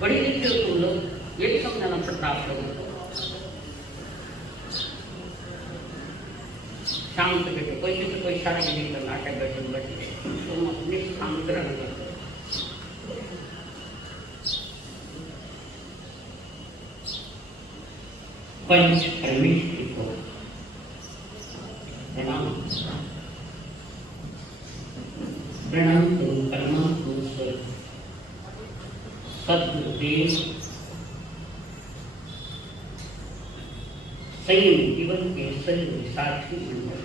बड़ी लिखते हो तुम लोग, ये भी समझाना पड़ता आप लोगों को। शांत बैठो, कोई किसी कोई इशारा भी नहीं करना है, बैठो बैठे तुम अपने शांत रहना। पंच परमेश्वर को प्रणाम प्रणाम करो परमात्मा स्वरूप सद्गुरुदेव संयम जीवन के सही साथी मंडल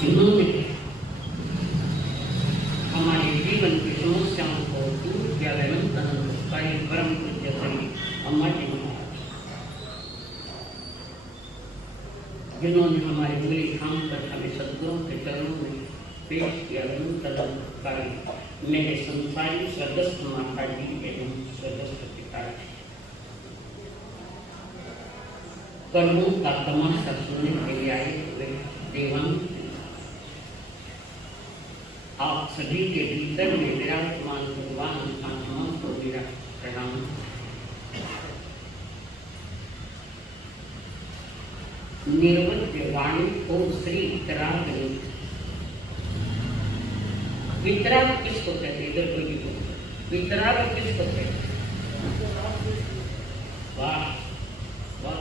जिन्होंने हमारे जीवन की समस्याओं को दूर किया परम पूज्य श्री अम्मा जी महाराज, जिन्होंने हमारे उंगली थाम कर हमें सद्गुरुओं के चरणों में पेश किया कारण मेरे संसारी स्वर्गस्थ माता जी एवं स्वर्गस्थ पिता जी, कर्मों का तमाशा सुनने के लिए आए हुए देवान, आप सभी के भीतर में विराजमान भगवान आत्मा को मेरा प्रणाम। निर्वज्य वाणी को श्री वितराग, वितराग किसको कहते? इधर कोई वितराग किसको कहते? वाह वाह,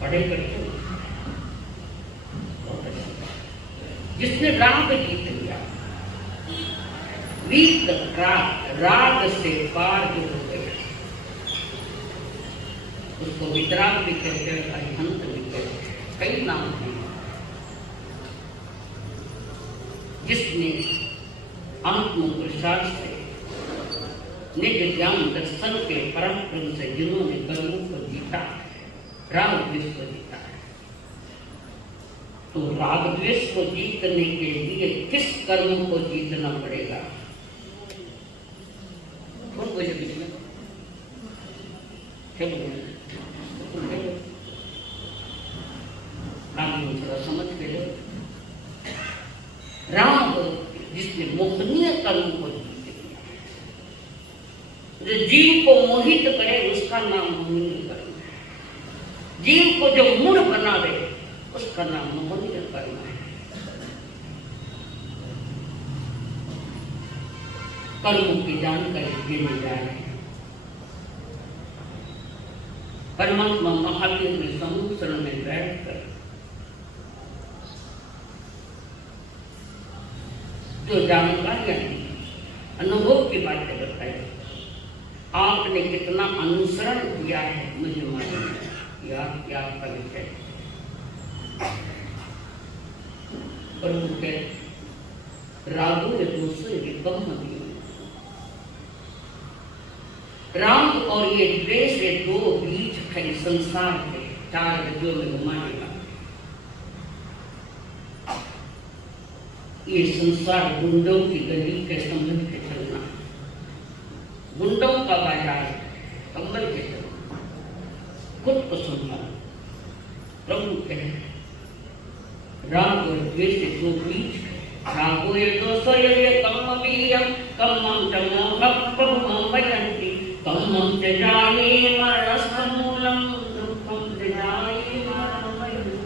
पढ़े करते बहुत अच्छा, जिसने राग जीत लिया, वीत राग से पार जो हो गया, उसको वितराग भी कहते हैं, अरिहंत भी कहते हैं, कई नाम हैं। जिसने आत्म प्रसाद से निज ज्ञान दर्शन के परम क्रम से जिन्होंने कर्मों को जीता, राग द्वेष को जीता है, तो राग द्वेष को जीतने के लिए किस कर्म को जीतना पड़ेगा? कौन बोले बीच में? थोड़ा समझ के राम जिसने मोहनीय कर्म को जीत लिया, जो जीव को मोहित करे उसका नाम मोहनीय कर्म है। जीव को जो मूढ़ बना दे उसका नाम मोहनीय कर्म है। कर्मों की जानकारी देने जा रहे हैं। परमात्मा महावीर ने समुद्र में बैठकर जो जानकारियां अनुभव की बातें बताई, आपने कितना अनुसरण किया है मुझे मालूम है, याद क्या आपका विषय। प्रभु के रागु ने दूसरे कम दिए, राम और ये द्वेष के दो बीज है संसार के, चार गतियों में घुमाएगा। ये संसार गुंडों की गली के संबंध के चलना, गुंडों का बाजार कंबल के चलना, खुद को संभाल। प्रभु कहे राग और द्वेष के दो बीज, रागो ये दोषो ये कम्म वीर्यम कम्मं तमोहम भयन्ति कम्मं त्यजामि मरणस्थमूलं दुःखं त्यजामि मरणमयम्।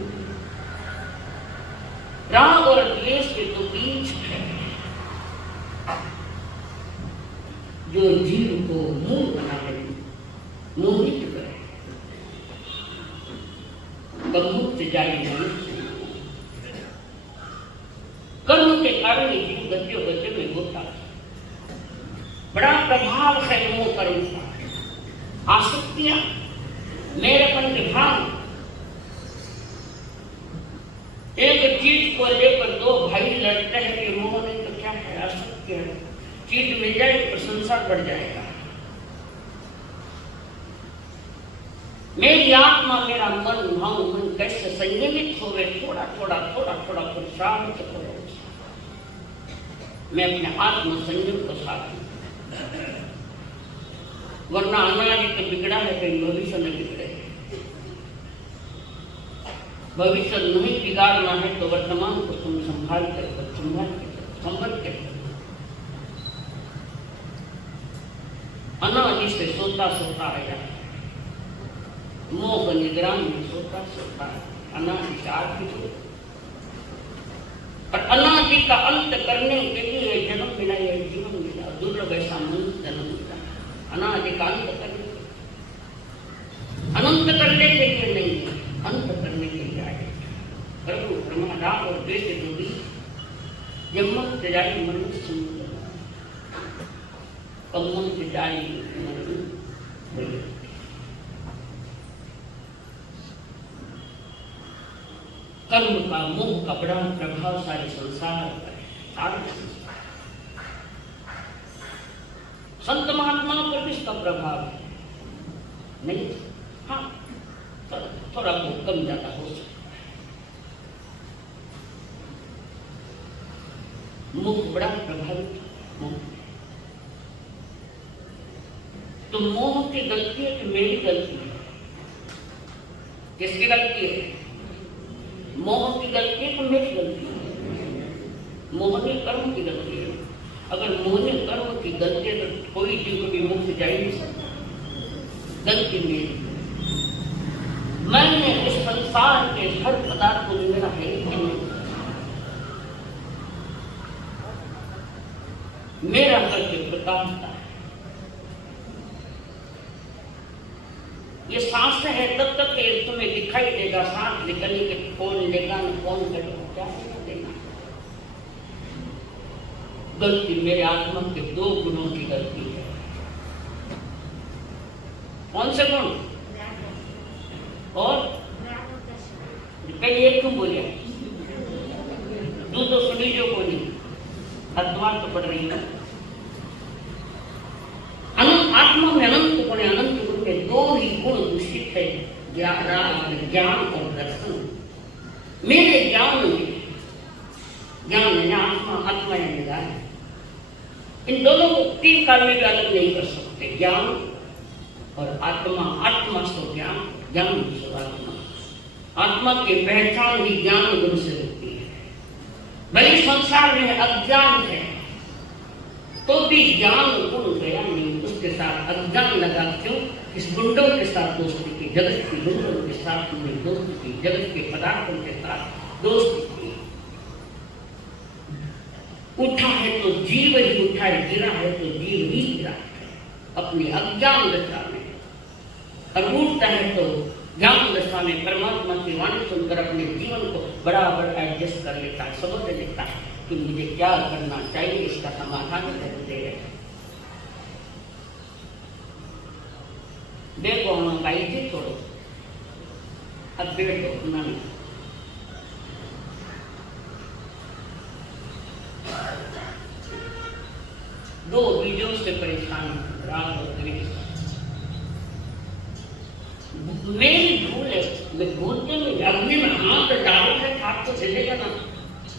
राग और द्वेष के दो बीज है जो जीव को मूल बना करे, मोहित करे, कमुक्त जाए मनुष्य। कर्म के कारण ही जीव गतियों गतियों में होता है। बड़ा प्रभाव है मोह कर्म का, आसक्तियां, मेरेपन के भाव। एक चीज को लेकर दो भाई लड़ते हैं कि मोह नहीं तो क्या है, आसक्ति है। चीज मिल जाए प्रशंसा बढ़ जाएगा। मेरी आत्मा मेरा मन भाव मन कैसे संयमित हो गए, थोड़ा थोड़ा थोड़ा थोड़ा शांत करो। मैं अपने आत्म संयम को साथ, वरना अनादि तो बिगड़ा है, कहीं भविष्य न बिगड़े। भविष्य नहीं बिगाड़ना है तो वर्तमान को तुम संभाल के अनादि से सोता सोता आया, मोह निद्रा में सोता सोता अनादि से आदि, और अनादि का अंत करने के लिए जन्म मिला, यह जीवन मिला, दुर्लभ ऐसा मनुष्य जन्म मिला। अनादि का अंत करने, अनंत करने के लिए नहीं, अंत करने के लिए आए। प्रभु ब्रह्मा राग और द्वेष के दो बीज, जन्म त्यजामि मरणस्थमूलं कम्मं त्यजामि मरणमयम्। कर्म का मोह का बड़ा प्रभाव सारे संसार पर है। संत महात्माओं पर भी इसका प्रभाव है नहीं? हाँ, थोड़ा बहुत कम ज्यादा हो सकता है। मोह बड़ा प्रभावित, मोह तो मोह की गलती है कि मेरी गलती है? किसकी गलती है? मोह की गलती है तो मेरी गलती है। मोहनीय कर्म की गलती है। अगर मोहनीय कर्म की गलती है तो कोई जीव कभी मुख से जा ही नहीं सकता। गलती मेरी, मैंने इस संसार के हर पदार्थ को मेरा है कि नहीं, मेरा करके प्रकाशता है। ये सांस है तब तक तुम्हें दिखाई देगा, सांस निकलने के कौन लेगा न कौन करेगा, क्या देना। गलती मेरे आत्मा के दो गुणों की गलती है। कौन से गुण? और कई एक क्यों बोले? तू तो सुनी जो को नहीं, अद्वार तो पढ़ रही है। आत्मा में अनंत गुण, अनंत गुण में दो ही गुण दूषित है, ज्ञान और दर्शन। मेरे ज्ञान में, ज्ञान है आत्मा या निगाह, इन दोनों को तीन काल में भी अलग नहीं कर सकते। ज्ञान और आत्मा, आत्मा सो ज्ञान, ज्ञान सो आत्मा। आत्मा की पहचान ही ज्ञान गुण से होती है। भले संसार में अज्ञान है तो भी ज्ञान गुण गया नहीं, उसके साथ अज्ञान लगा। क्यों? इस गुंडों के साथ दोस्ती की जगत की लोगों के साथ उन्होंने दोस्ती की, जगत के पदार्थों के साथ दोस्ती की। उठा है तो जीव ही उठा है, गिरा है तो जीव ही गिरा है अपनी अज्ञान दशा में, और उठता है तो ज्ञान दशा में परमात्मा की वाणी सुनकर अपने जीवन को बराबर एडजस्ट कर लेता है, समझ लेता है कि मुझे क्या करना चाहिए, इसका समाधान करते हैं। देखो हम भाई जी छोड़ो, अब बैठो ना, दो बीजों से परेशान राग और द्वेष। मेरी भूल है, मैं भूलते में अग्नि में हाथ डालो है, हाथ तो चलेगा ना,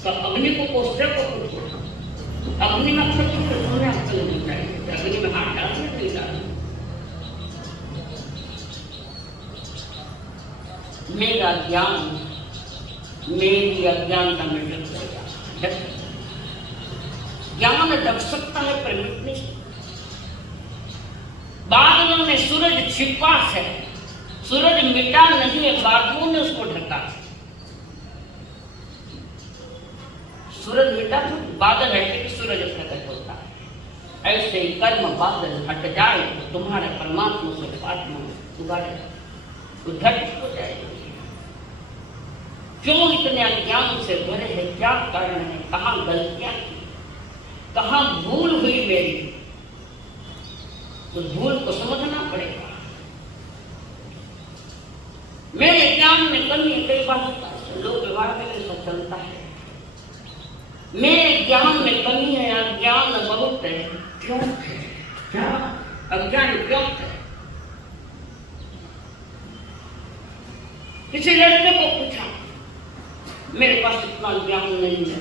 तो अग्नि को कोष्ठे को पूछो, अग्नि में अक्सर तुमने अक्सर नहीं चाहिए, अग्नि में हाथ डालने नहीं डालना। मेरा ज्ञान, मेरी अज्ञानता में ढक जाएगा। ज्ञान ढक सकता है पर मिट नहीं सकता। बादलों में सूरज छिपा है, सूरज मिटा नहीं है, बादलों ने उसको ढका। सूरज मिटा तो बादल हटे, सूरज प्रकट होता है। ऐसे ही कर्म बादल हट जाए तो तुम्हारे परमात्मा से आत्मा उगाड़े तो धट हो जाएगी। क्यों इतने अज्ञान से भरे हैं, क्या कारण है, कहाँ गलतियां की, कहाँ भूल हुई मेरी, तो भूल को समझना पड़ेगा। मेरे ज्ञान में कमी कई बार होता है, लोक व्यवहार में ऐसा चलता है। मेरे ज्ञान में कमी है, अज्ञान बहुत है। क्यों है? क्या अज्ञान क्यों है? किसी लड़के को पूछा, मेरे पास इतना ज्ञान नहीं है।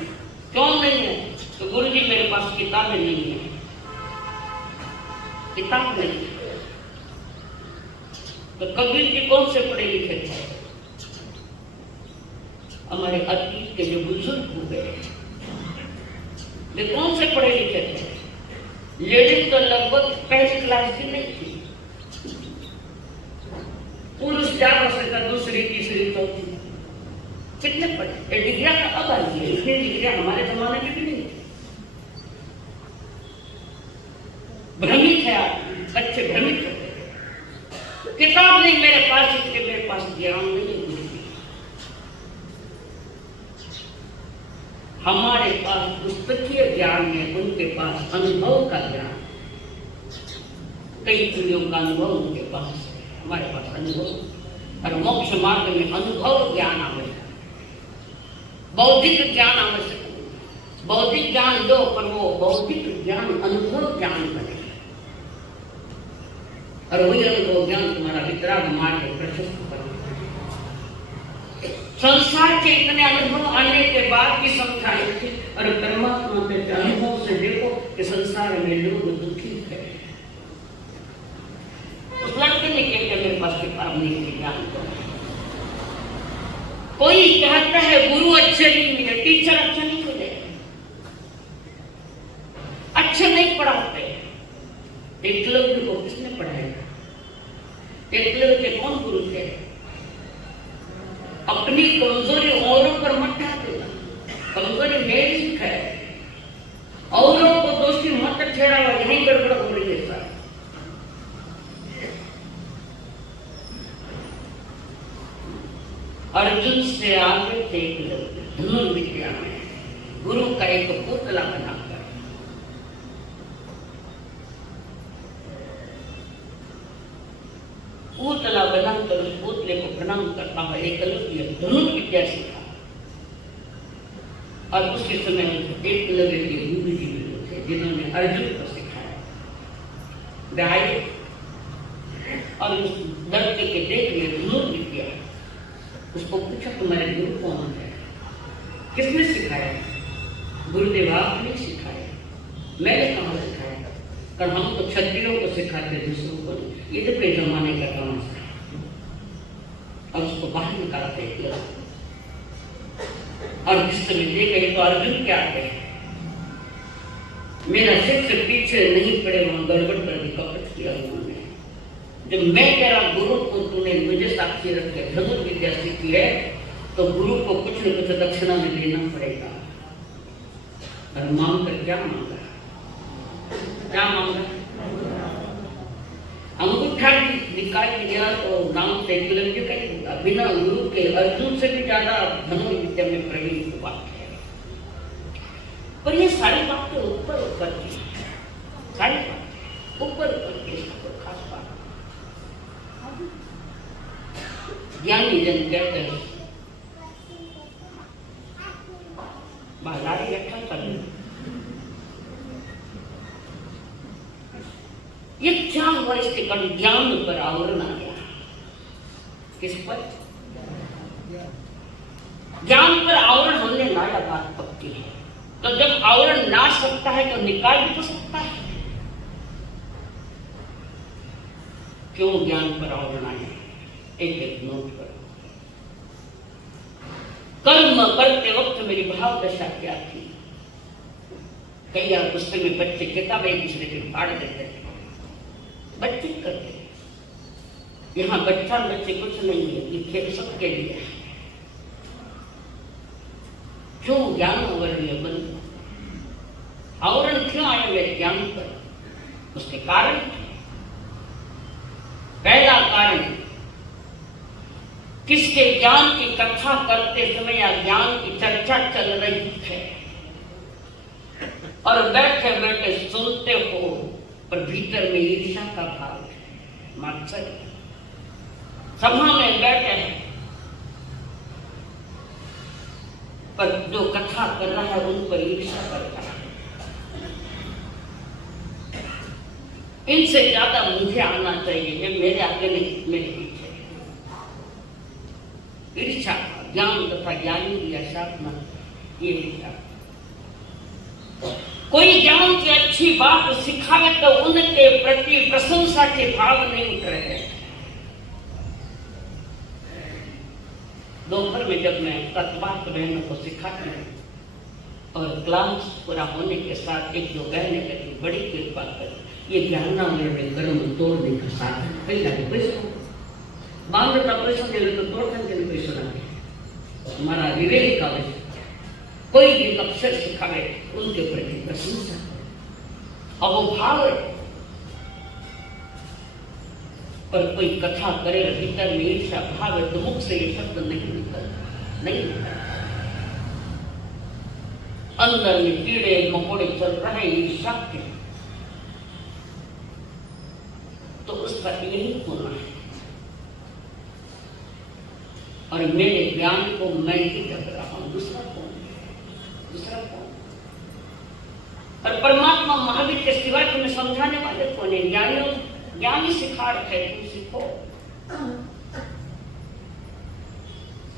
क्यों नहीं है? तो गुरुजी मेरे पास किताबें नहीं है। किताब नहीं है तो कबीर जी कौन से पढ़े लिखे थे? हमारे अतीत के जो बुजुर्ग हो गए वे कौन से पढ़े लिखे थे? लेडीज तो लगभग पहली क्लास की नहीं थी, पुरुष ज्यादा से दूसरी तीसरी चौथी। कितने पढ़े? डिग्रियां का अब आई है, इतनी डिग्रियां हमारे जमाने में भी नहीं थी। भ्रमित है, बच्चे भ्रमित होते हैं। किताब नहीं मेरे पास, इसलिए मेरे पास ज्ञान नहीं है। हमारे पास पुस्तकीय ज्ञान है, उनके पास अनुभव का ज्ञान। कई पीढ़ियों का अनुभव उनके पास है, हमारे पास अनुभव। और मोक्ष मार्ग में अनुभव ज्ञान आवश्यक, बौद्धिक ज्ञान आवश्यक। बौद्धिक ज्ञान दो, पर वो बौद्धिक ज्ञान अनुभव ज्ञान बने, और वही अनुभव ज्ञान तुम्हारा वितराग मार्ग प्रशस्त बने। संसार के इतने अनुभव आने के बाद भी समझाए थे, और परमात्मा के अनुभव से देखो कि संसार में लोग दुखी है। उस लड़के ने कहते मेरे पास किताब नहीं है, ज्ञान को। कोई कहता है गुरु अच्छे नहीं मिले, टीचर अच्छे नहीं मिले, अच्छे नहीं पढ़ाते। एकलव्य को किसने पढ़ाया? एकलव्य के कौन गुरु थे? अपनी कमजोरी औरों पर मत ढाल देना, कमजोरी मेरी है, औरों को दोषी मत ठहराओ, यही गड़बड़ हो रही है सर। अर्जुन से आगे थे धनुर्विद्या में, गुरु का एक पुतला बनाकर। पुतला बनाकर उस पुतले को प्रणाम करता हुआ एकलव्य धनुर्विद्या सीखा। और उसी समय एकलव्य के गुरु जी थे जिन्होंने अर्जुन को सिखाया। गाय और उस लड़के के देख लिए धनुर्विद्या, उसको पूछा तुम्हारे गुरु कौन है? किसने सिखाया? गुरुदेव आपने सिखाया। मैंने कहाँ सिखाया? कारण हम तो क्षत्रियों को सिखाते, दूसरों को नहीं। ये तो कई जमाने का काम है, और उसको बाहर निकालते हैं। और जिस समय ले गए तो अर्जुन क्या कहे? मेरा शिष्य पीछे नहीं पड़े, वहां गड़बड़ कर दी, कपट किया उन्होंने। जब मैं कह रहा गुरु को तूने मुझे साक्षी रख के धनुर्विद्या सीखी है तो गुरु को कुछ न कुछ दक्षिणा में देना पड़ेगा। और मांग कर क्या मांगा? क्या मांगा? अंगूठा निकाल लिया तो नाम से एकलव्य का ही होगा। बिना गुरु के अर्जुन से भी ज्यादा धनुर्विद्या में प्रवीण हुआ है। पर ये सारी बातें ऊपर ऊपर की, सारी बातें ऊपर ऊपर की, खास बात ज्ञानी जन कहते हैं बाहरी रखा कर ये क्या हुआ? इसके कारण ज्ञान पर आवरण आ गया। किस पर? ज्ञान पर आवरण हमने लाया, बात पक्की है। तो जब आवरण ना सकता है तो निकाल भी तो सकता है। क्यों ज्ञान पर आवरण आए? एक एक नोट करो। कर्म करते वक्त मेरी भाव दशा क्या थी? कई बार पुस्तक में बच्चे किताबें एक दूसरे के फाड़ देते थे, बच्चे करते। यहाँ बच्चा बच्चे कुछ नहीं है, ये खेल सबके लिए है। क्यों ज्ञान आवरण बंद? आवरण क्यों आए हुए ज्ञान पर? उसके कारण, पहला कारण, किसके ज्ञान की कथा करते समय या ज्ञान की चर्चा चल रही है और बैठे बैठे सुनते हो पर भीतर में ईर्ष्या का भाव है, मात्सर्य। सभा में बैठे हैं पर जो कथा कर रहा है उन पर ईर्ष्या करता है। इनसे ज्यादा मुझे आना चाहिए, मेरे आगे नहीं, मेरे पीछे। ईर्ष्या, ज्ञान तथा ज्ञानी की साधना, ये ईर्ष्या। कोई ज्ञान की अच्छी बात सिखावे तो उनके प्रति प्रशंसा के भाव नहीं उठ रहे। दोपहर में जब मैं तत्वार्थ बहनों को सिखाती हूँ और क्लास पूरा होने के साथ एक दो बहने कहती बड़ी कृपा कर, ये ज्ञान मेरे कर्म तोड़ने का साधन कई लगे पैसा मांगता पैसा दे तो तोड़ने के लिए पैसा लगे। हमारा विवेक का विषय, कोई भी अक्षर सिखावे उनके प्रति प्रशंसा और वो भाव है। पर कोई कथा करे भीतर में ईर्ष्या भाव है तो मुख से ये शब्द नहीं निकलता, नहीं निकलता। अंदर में कीड़े मकोड़े चल रहे ईर्ष्या के, तो उसका यही होना है। और मेरे ज्ञान को मैं ही जग रहा हूं, दूसरा कौन? दूसरा कौन? और परमात्मा महावीर के सिवाय तुम्हें समझाने वाले कौन है? ज्ञानियों, ज्ञानी सिखा रखे, तुम सीखो।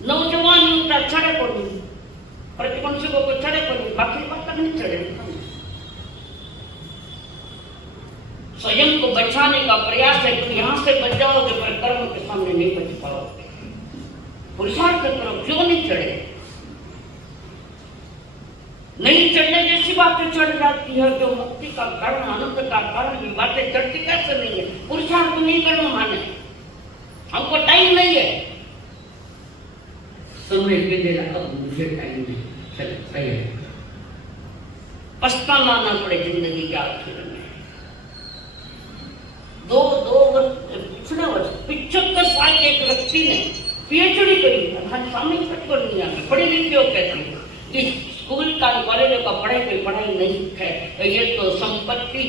नौजवान उनका चढ़े पड़ू, प्रतिपक्षों को चढ़े पड़ू, बाकी बात तक नहीं चढ़े। स्वयं को बचाने का प्रयास है, तुम यहां से बच जाओगे पर कर्म के सामने नहीं बच पाओगे। पुरुषार्थ करो, क्यों नहीं चढ़े? नहीं चढ़ने जैसी बातें चढ़ जाती है, जो मुक्ति का कारण, आनंद का कारण, भी बातें चढ़ती कैसे नहीं है? पुरुषार्थ नहीं करना माने, हमको टाइम नहीं है। समय के देना अब मुझे टाइम नहीं, चल सही है। पछताना ना पड़े जिंदगी के आखिर में। दो पिछले वर्ष 75 साल के एक व्यक्ति ने पीएचडी करी, हमारे सामने नहीं आती। पढ़ी लिखी हो कहती है कि स्कूल का कॉलेज का पढ़ाई नहीं है, ये तो संपत्ति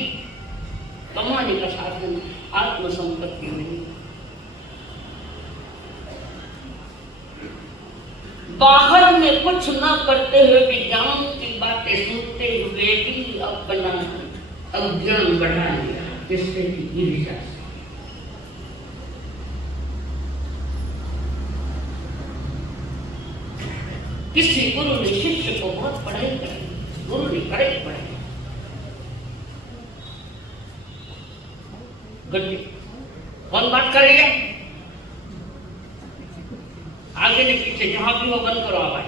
कमाने का साधन, आत्म संपत्ति नहीं। बाहर में कुछ न करते हुए भी ज्ञान की बातें सुनते हुए भी अपना अज्ञान बढ़ा लिया, किससे? ईर्ष्या से। किसी गुरु ने शिष्य को बहुत पढ़ाई कराई, गुरु ने कड़ाई पढ़ाई, गड्ढे कौन बात करेगा? आगे नहीं पीछे, जहां भी हो बंद करो आवाज।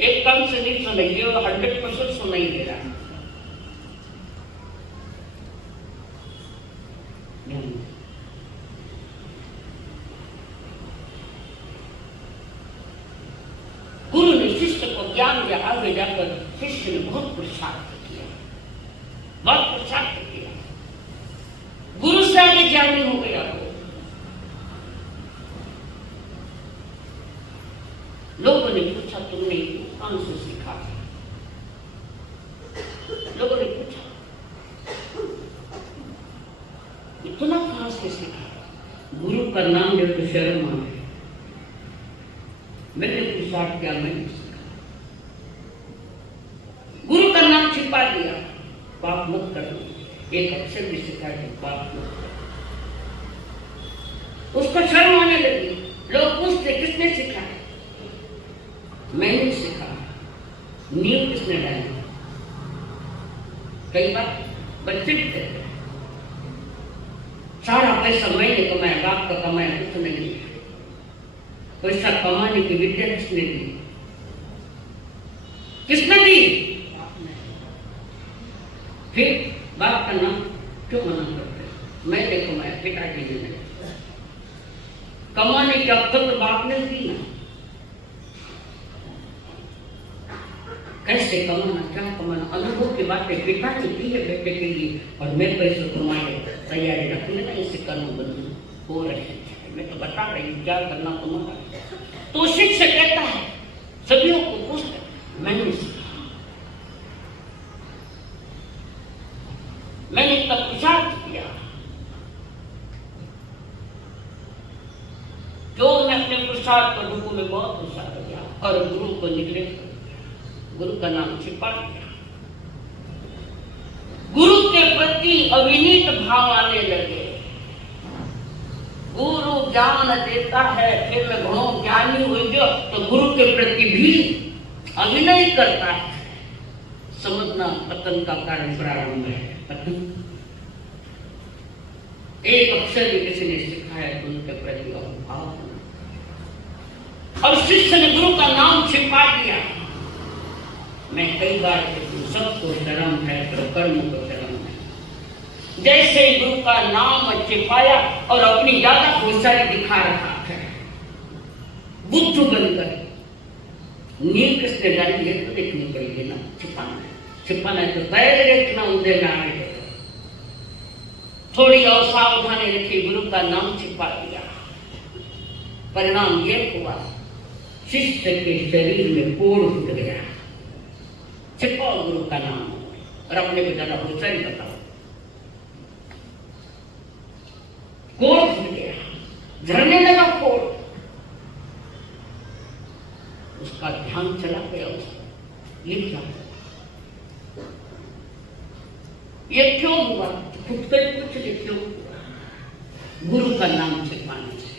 एक कान से नहीं सुनाइए, 100% सुनाई दे रहा है। ज्ञान या आगे जाकर शिष्य ने बहुत पुरुषार्थ किया, बहुत पुरुषार्थ किया, गुरु से आगे ज्ञानी हो गया वो। लोगों ने पूछा तुमने कौन से सीखा? लोगों ने पूछा इतना कहां से सीखा? गुरु का नाम ले तो शर्म आ गई। मैंने पूछा क्या? मैंने सीखा। गुरु का नाम छिपा दिया, पाप मत करना। एक अक्षर भी सिखाया कि पाप मत करना। उसको शर्म आने लगी। लोग पूछते किसने सिखाया? मैंने सीखा। नींव किसने डाली? कई बार बच्चे भी कहते हैं सारा पैसा मैंने कमाया, बाप का कमाया कुछ नहीं। पैसा कमाने की विद्या किसने दी? किसने दी? फिर बाप का नाम क्यों मना करते? मैंने कमाया, पिताजी ने नहीं। कमाने की अक्ल तो बाप ने दी ना। कैसे कमाना, क्या कमाना, अनुभव की बातें पिता ने दी है बेटे के लिए, और मैं पैसे कमाए तैयारी रख लेना, इससे कर्म बंधन हो रहे हैं। मैं तो बता रही हूँ क्या करना तुम्हारा। तो शिष्य कहता है सभी को पूछता, मैंने सीखा, मैंने इतना पुरुषार्थ किया, जो मैं अपने पुरुषार्थ पर डूबू में बहुत पुरुषार्थ किया और गुरु को निगले, गुरु का नाम छिपा दिया। गुरु के प्रति अविनीत भाव आने लगे। गुरु ज्ञान देता है, फिर मैं घणो ज्ञानी हो गया तो गुरु के प्रति भी अविनय करता है। समझना पतन का कारण प्रारंभ है। पतन एक अक्षर भी किसी ने सिखाया तो उनके प्रति अभाव, और शिष्य ने गुरु का नाम छिपा दिया। मैं कई बार कहती हूँ सबको शर्म है तो कर्म को शर्म है। जैसे ही गुरु का नाम छिपाया और अपनी ज्यादा होशियारी दिखा रहा है, बुद्धू बनकर नींव किसने डाली है तो देखनी पड़ेगी ना। छिपाना है तो पैर देखना उदय में आगे। थोड़ी और सावधानी रखी, गुरु का नाम छिपा दिया। परिणाम ये हुआ शिष्य के शरीर में पोड़ फूट गया। छिपाओ गुरु का नाम और अपने को ज्यादा होशियारी बताओ। कोड़ फूट गया, झरने लगा कोड़। उसका ध्यान चला गया। ये क्या, ये क्यों हुआ? खुद कर कुछ नहीं, क्यों हुआ? गुरु का नाम छिपाने से।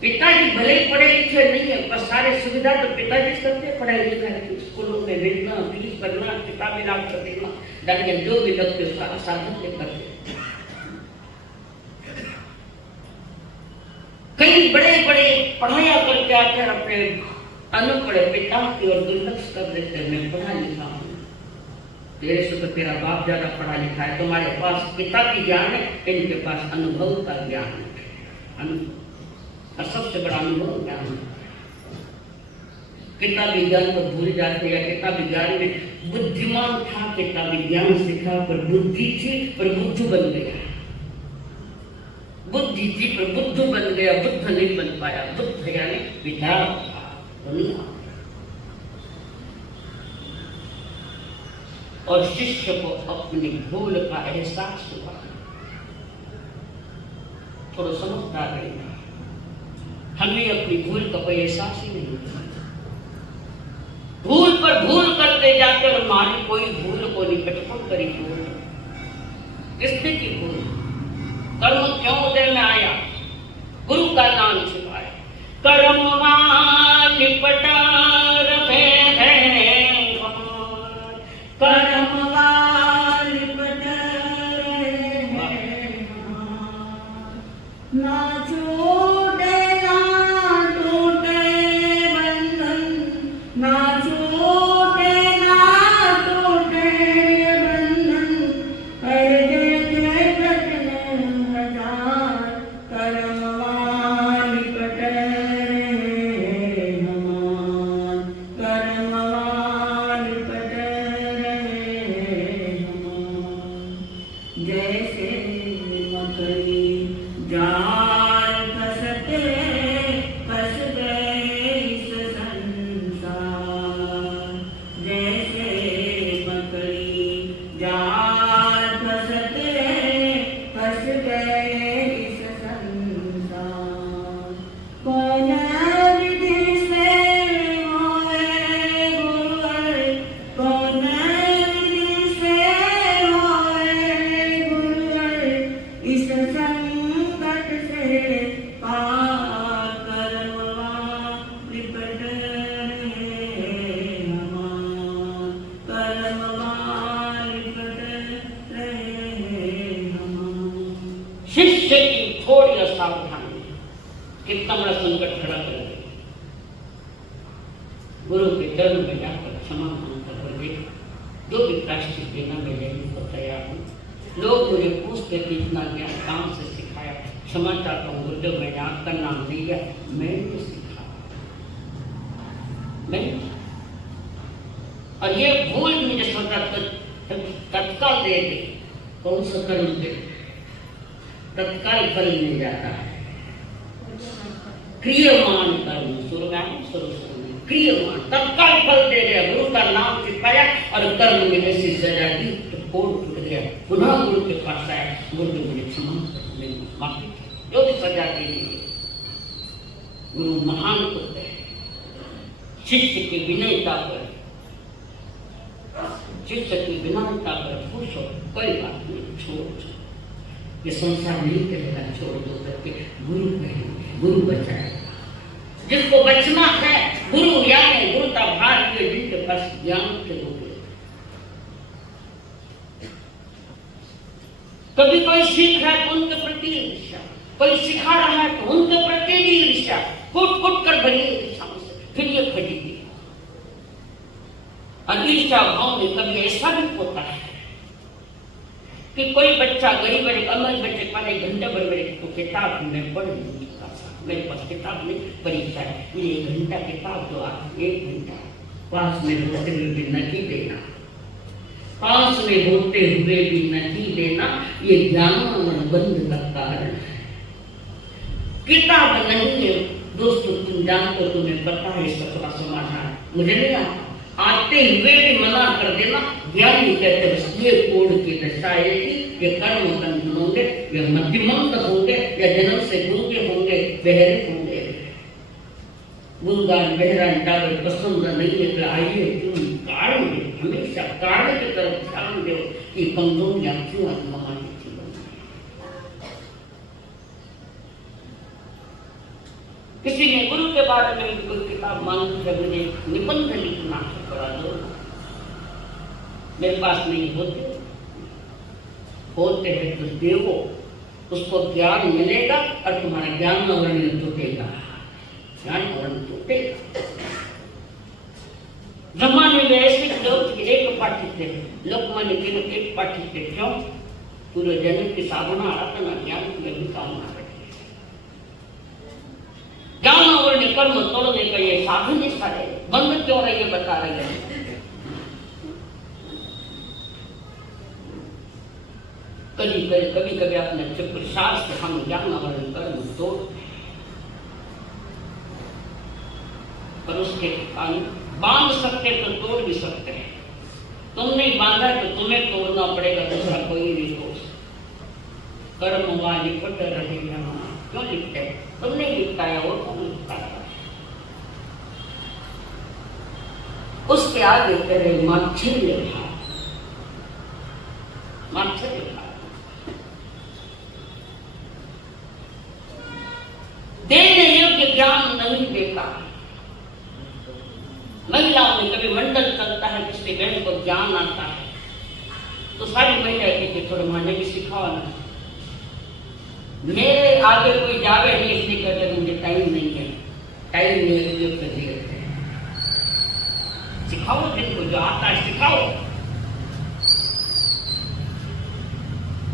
पिताजी भले पढ़े लिखे नहीं है, पर सारे सुविधा तो पिताजी करते, पढ़ाई लिखाई स्कूलों में भेजना, फीस भरना, किताबें ला कर देना, डायरेक्ट जो भी लगते सारा साधन लेकर दे। कई बड़े बड़े पढ़ाया करके आकर अपने अनपढ़ पिता की ओर दुर्लक्ष कर देते। मैं पढ़ा लिखा हूँ, तेरे से तो तेरा बाप ज्यादा पढ़ा लिखा है, तुम्हारे पास किताबी ज्ञान है, इनके पास अनुभव का ज्ञान है। और सबसे बड़ा अनुभव ज्ञान है। किताबी ज्ञान को भूल जाते हैं। किताबी ज्ञान में बुद्धिमान था, किताबी ज्ञान सीखा पर बुद्धि थी पर बुद्धू बन गया। बुद्धि थी पर बुद्धू बन गया, बुद्ध नहीं बन पाया। बुद्ध यानी विचार था, दुनिया। और शिष्य को अपनी भूल का एहसास हुआ। थोड़ा समझदार रहेगा, हमें अपनी भूल का कोई एहसास ही नहीं होता। भूल पर भूल करते जाते और हमारी कोई भूल को नहीं, बचपन करी भूल। किसने की भूल? कर्म क्यों उदय में आया? गुरु का नाम छिपाया। कर्म लिपट रखे हैं, कर्म लिपट रहे हैं, ना छूटे ना टूटे बंधन, ना छूटे ना टूटे बंधन। हर जय जय हजार कर्म लिपट रहे हैं। जाल फंसते फंस गए इस संसार, जैसे मकड़ी जाल फंसते फंस गए इस संसार। कौन विधि से होए गुरुवर, कौन विधि से होए गुरुवर, इस संकट से पार करवा लिपट रहे हमार, करवा लिपट रहे हमार। शिष्य की थोड़ी असावधानी कितना बड़ा संकट खड़ा कर दे। गुरु के चरण में जाकर क्षमा मांगकर बोले, जो भी प्रायश्चित देना मैं लेने को तैयार हूँ। लोग मुझे पूछते कि इतना ज्ञान कहाँ से सिखाया, क्षमा चाहता हूँ गुरुदेव, मैंने आपका नाम लिया, मैंने सिखाया, मैंने। और ये भूल मुझे सोचा तत्काल दे दे, कौन सा कर्म दे, तत्काल फल मिल जाता है। क्रियमान कर्म शुरू में क्रियमान तत्काल फल दे दिया। गुरु का नाम सिखाया और कर्म में ऐसी सजा दी तो कोड टूट गया। पुनः गुरु के पास आया, गुरु ने मुझे क्षमा कर, माफी जो भी सजा दी। गुरु महान पुत्र है। शिष्य की विनयता पर, शिष्य की विनयता पर खुश हो, कोई बात नहीं, छोड़, ये संसार नहीं कहेगा छोड़ दो करके, गुरु कहेंगे, गुरु बचाएगा। जिसको बचना है गुरु ज्ञान है, गुरु का भार किए जिनके पास ज्ञान के लोग। कभी कोई सीख रहा है तो उनके प्रति ईर्ष्या, कोई सिखा रहा है तो उनके प्रति भी ईर्ष्या, कूट कूट कर भरी ईर्ष्या से फिर ये खरीदी। और ईर्ष्या भाव में कभी ऐसा भी होता है कि कोई बच्चा गरीब अमीर बच्चे पढ़े घंटे भर मेरे तो किताब में पढ़ लूंगी, मेरे पास किताब नहीं, परीक्षा है, मुझे 1 घंटा किताब दो, 1 घंटा पास में होते हुए भी नहीं देना, पास में होते हुए भी नहीं देना, ये ज्ञान बंद का कारण है। किताब नहीं है दोस्तों, तुम जानते हो, तुम्हें पता है इसका थोड़ा समाधान, मुझे नहीं आता, आते हुए भी मना कर देना। ज्ञानी कहते हैं ये कोड की दशा आएगी, ये कर्म बंधन होंगे, ये मध्यमंत होंगे, या जन्म से गूंगे होंगे, बहरे होंगे। गूंगा बहरा डाल पसंद नहीं है तो आइए क्यों कारण दे, हमेशा कारण की तरफ ध्यान दो कि कमजोरियां क्यों आत्महानि थी। किसी ने गुरु के बारे में कोई किताब मांगी, जब मुझे निबंध लिखना है करा दो, मेरे पास नहीं होते हैं तो देवो, उसको ज्ञान मिलेगा और तुम्हारा ज्ञान अवर्ण टूटेगा, ज्ञान अवर्ण टूटेगा। जमाने में ऐसे लोग एक पाठी थे, लोकमान्य तिलक एक पाठी थे, क्यों? पूरे जन्म की साधना आराधना ज्ञान में भी कामना रखी। ज्ञान अवर्ण कर्म तोड़ने का ये साधन ही सारे बंद क्यों रहे बता रहे हैं। कभी अपने शास्त्र हम ज्ञान अवर्ण कर्म तोड़, पर उसके बांध सकते तो तोड़ भी सकते हैं। तुम नहीं बांधा तो तुम्हें तोड़ना पड़ेगा, दूसरा कोई नहीं तोड़। कर्म हुआ लिपट रहे क्यों लिपटे? तुमने लिपटाया, वो कौन लिपटाया? उसके आगे तेरे माच्छल्य भाव, माच्छल्य भाव देने योग्य ज्ञान नहीं देता। महिलाओं में कभी मंडल चलता है, किसी बहन को ज्ञान आता है तो सारी महिला कहती थोड़ा माने भी सिखाओ ना, मेरे आगे कोई जावे नहीं, इसलिए कहते मुझे टाइम नहीं है, टाइम नहीं उपयोग कर दिए। सिखाओ जिनको जो आता है सिखाओ,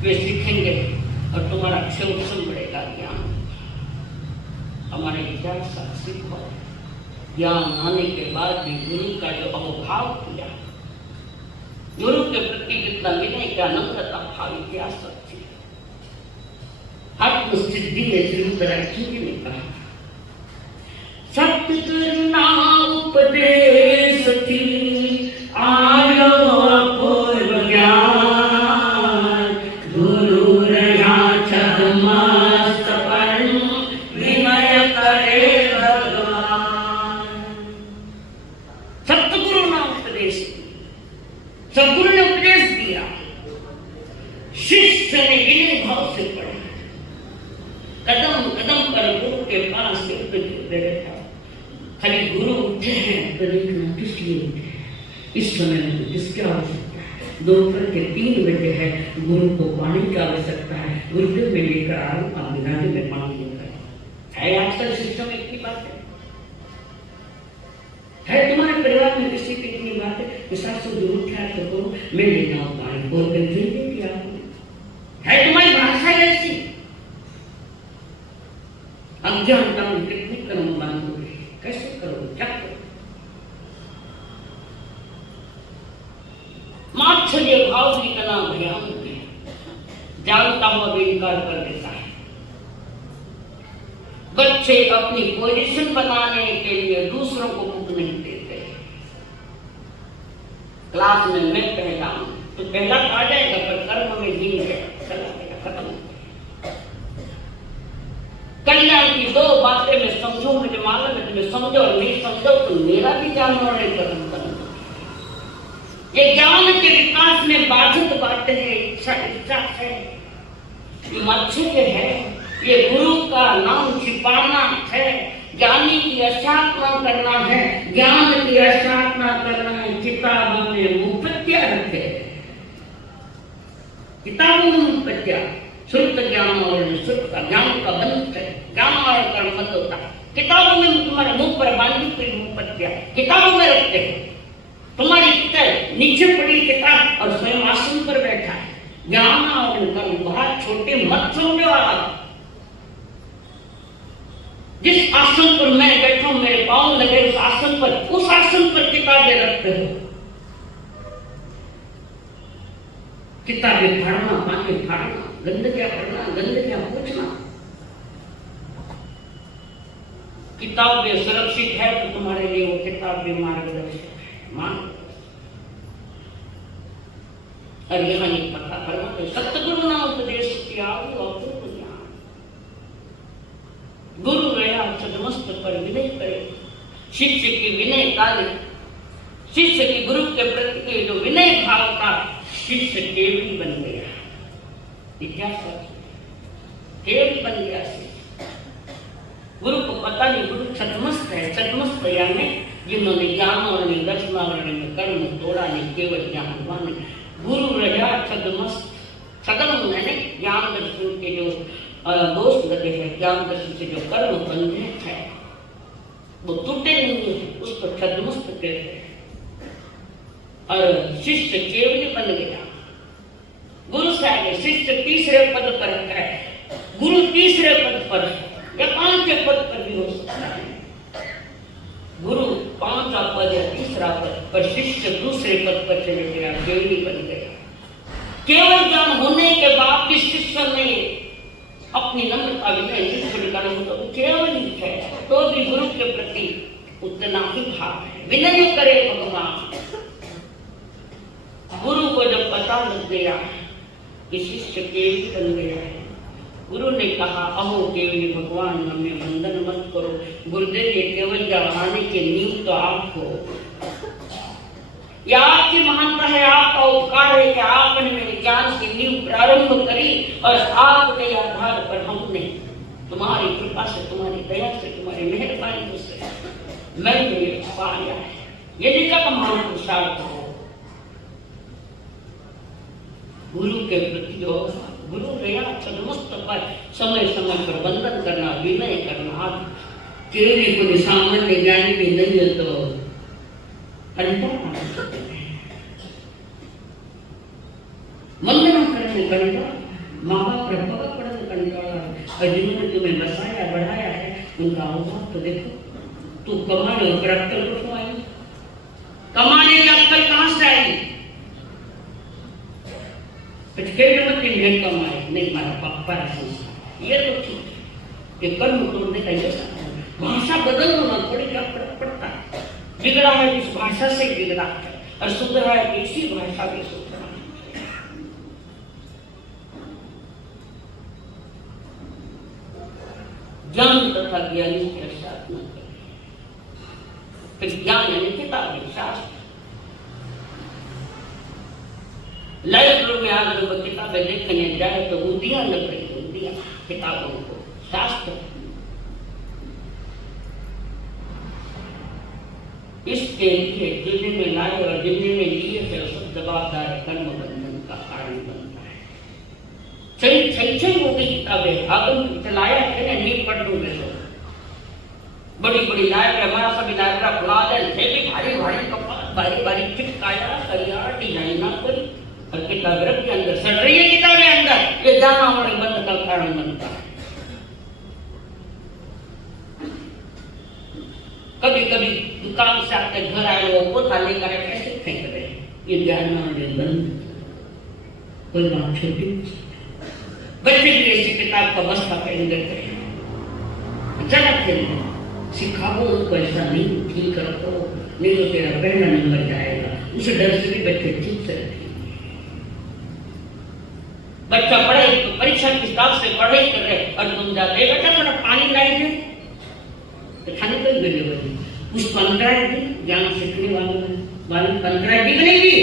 वे सीखेंगे और तुम्हारा क्षण बढ़ेगा। ज्ञान हमारे विचार साक्षी हो, ज्ञान आने के बाद भी गुरु का जो अवभाव किया, गुरु के प्रति कितना विनय क्या नम्रता भाव, क्या सच्ची आत्मसिद्धि में श्रीमद् जी ने कहा, सत्करुणा उपदेश थी आयो पूर्व ज्ञान, गुरु रहा छद्मस्त पर विनय करे भगवान। सतगुरु ने उपदेश दिया, सदगुरु ने उपदेश दिया, शिष्य ने विनय भाव से पढ़ा, कदम कदम पर गुरु के पास गिरते रहता। खाली गुरु उठे हैं तो देखना किस लिए उठे हैं, इस समय में किसकी आवश्यकता है। दोपहर के 3 बजे है, गुरु को पानी की आवश्यकता है, गुरुदेव में लेकर आ रहा हूँ, आप बिगाड़े में पानी लेकर है। आजकल सिस्टम इतनी बात है तुम्हारे परिवार में किसी की इतनी बात है कि सासू जरूर उठा तो करो, मैं ले जाऊँ पानी बोल कर दिया है। तुम्हारी भाषा ऐसी अज्ञानता में कितनी कर्म बांधोगे, कैसे करोगे, क्या करोगे। मात्सर्य भाव भी इतना भयानक है, जानता हुआ भी इनकार कर देता है। बच्चे अपनी पोजीशन बनाने के लिए दूसरों को बुक नहीं देते। क्लास में मैं पहला हूं तो पहला आ जाएगा, पर कर्म में गिर गया, चला गया, खत्म। कल्याण की 2 बातें मैं समझू, मुझे मालूम है तुम्हें समझो और नहीं समझो तो मेरा भी जानना नहीं खत्म करना। ये ज्ञान के विकास में बाधित बातें है, इच्छा है, ये मच्छर है, ये गुरु का नाम छिपाना है, ज्ञानी की अस्थापना करना है, ज्ञान की अस्थापना करना है। किताबों में मुपत्या रखे, किताबों में मुपत्या, शुद्ध ज्ञान और निःशुद्ध का ज्ञान का बंध है, ज्ञान और कर्म मत होता। किताबों में तुम्हारे मुंह पर बांधी हुई मुपत्या किताबों में रखते हैं। तुम्हारी किताब नीचे पड़ी किताब और स्वयं आसन पर बैठा है। ज्ञान और कर्म बहुत छोटे मत समझो आप। जिस आसन पर मैं बैठा हूं, मेरे पांव लगे उस आसन पर किताबें रखते हो। किताबें पढ़ना, पानी फाड़ना, गंदगियां पढ़ना, गंदगियां पूछना। किताबें सुरक्षित है तो तुम्हारे लिए वो किताब भी मार्गदर्शक है, मान। और यहाँ नहीं पता करना तो सतगुरु ना उपदेश किया अपूर्व ज्ञान। गुरु रहा सदमस्त पर विनय करे। शिष्य की विनय काली, शिष्य की गुरु के प्रति जो विनय भाव का शिष्य केवल बन गया, केवल बन गया। गुरु को पता नहीं गुरु छद्मस्त है। छद्मस्त यानी जिन्होंने ज्ञान और दर्शन में कर्म तोड़ा नहीं, केवल ज्ञानवान। गुरु रहा छद्मस्त। छद्म यानी ज्ञान दर्शन के जो दोष लगे हैं, ज्ञान दर्शन से जो कर्म बंधे हैं वो टूटे नहीं है, उसको छद्मस्त कहते हैं। और शिष्य केवल बन गया। गुरु से आगे शिष्य तीसरे पद पर है, गुरु तीसरे पद पर है या 5वें पद पर भी हो सकता है। गुरु 5वां पद या तीसरा पद पर, शिष्य दूसरे पद पर चले गया, केवली बन गया। केवल ज्ञान होने के बाद भी शिष्य ने अपनी नम्रता विनय तो केवल ही है, तो भी गुरु के प्रति उतना ही भाव है, विनय करे भगवान। गुरु को जब पता लग गया कि शिष्य केवली बन गया है, गुरु ने कहा अहो केवली भगवान हमें बंधन मत करो। गुरुदेव ये केवल जवानी के नींव तो आप हो, यह आपकी महानता है, आपका उपकार है कि आपने मेरे ज्ञान की नींव प्रारंभ करी और आपके आधार पर हमने तुम्हारी कृपा से, तुम्हारी दया से, तुम्हारी मेहरबानी से मैंने ये पाया है। यदि का महापुरुषार्थ हो गुरु के प्रति हो, गुरु रया छद्मस्त पर समय समय पर बंधन करना, विनय करना। केवली कोई सामान्य ज्ञानी भी नहीं है तो वंदना करने कंटाला, माँ बाप रखा पढ़ने कंटाला, और जिन्होंने तुम्हें बसाया बढ़ाया है उनका अनुभव तो देखो। तू कमाने और अक्कल को आई, कमाने की अक्कल कहां से आई? कमाए नहीं, मारा पापा संस्कार। ये तो ठीक है कि कर्म तोड़ने का ये भाषा बदल होना थोड़ी क्या फर्क पड़ता है। बिगड़ा है इस भाषा से बिगड़ा है और सुधरा है इसी भाषा के सुधरा। ज्ञान तथा ज्ञानी के साथ न करें। फिर ज्ञान यानी किताबें शास्त्र लाइब्रेरी में आज जब किताबें देखने जाए तो उदिया न करें, उदिया किताबों को शास्त्र। इसके लिए जिन्हें लाए और जिन्हें लिए थे सब जवाबदार कर्म बंधन का कारण बनता है। छई वो भी किताबें आगम चलाया थे ना, नहीं पढ़ लूंगे तो बड़ी बड़ी लाइब्रेरी हमारा सभी लाइब्रेरी खुला जाए थे भी भारी भारी कपड़ा भारी भारी चिपकाया करिया डिजाइन ना कोई और किताब रख के अंदर सड़ रही है किताबें अंदर, ये जाना हमारे बंद का कारण बनता है। कभी कभी दुकान से आपके घर आए लोगों को थाली करे कैसे फेंक रहे, ये ध्यान में बंद। कोई बात छोटी बच्चे भी ऐसी किताब का बस्ता पहन देते हैं, चला खेलते सिखाओ उसको ऐसा नहीं, ठीक रखो नहीं तो तेरा पहला नंबर जाएगा। उस डर से भी बच्चे ठीक से रखें। बच्चा पढ़े तो परीक्षा के हिसाब से पढ़े कर रहे और तुम जाते बच्चा थोड़ा पानी लाई दे तो खाने को मिले बनी उसको अंतराय दी। ज्ञान सीखने वालों को अंतराय दी बनेगी।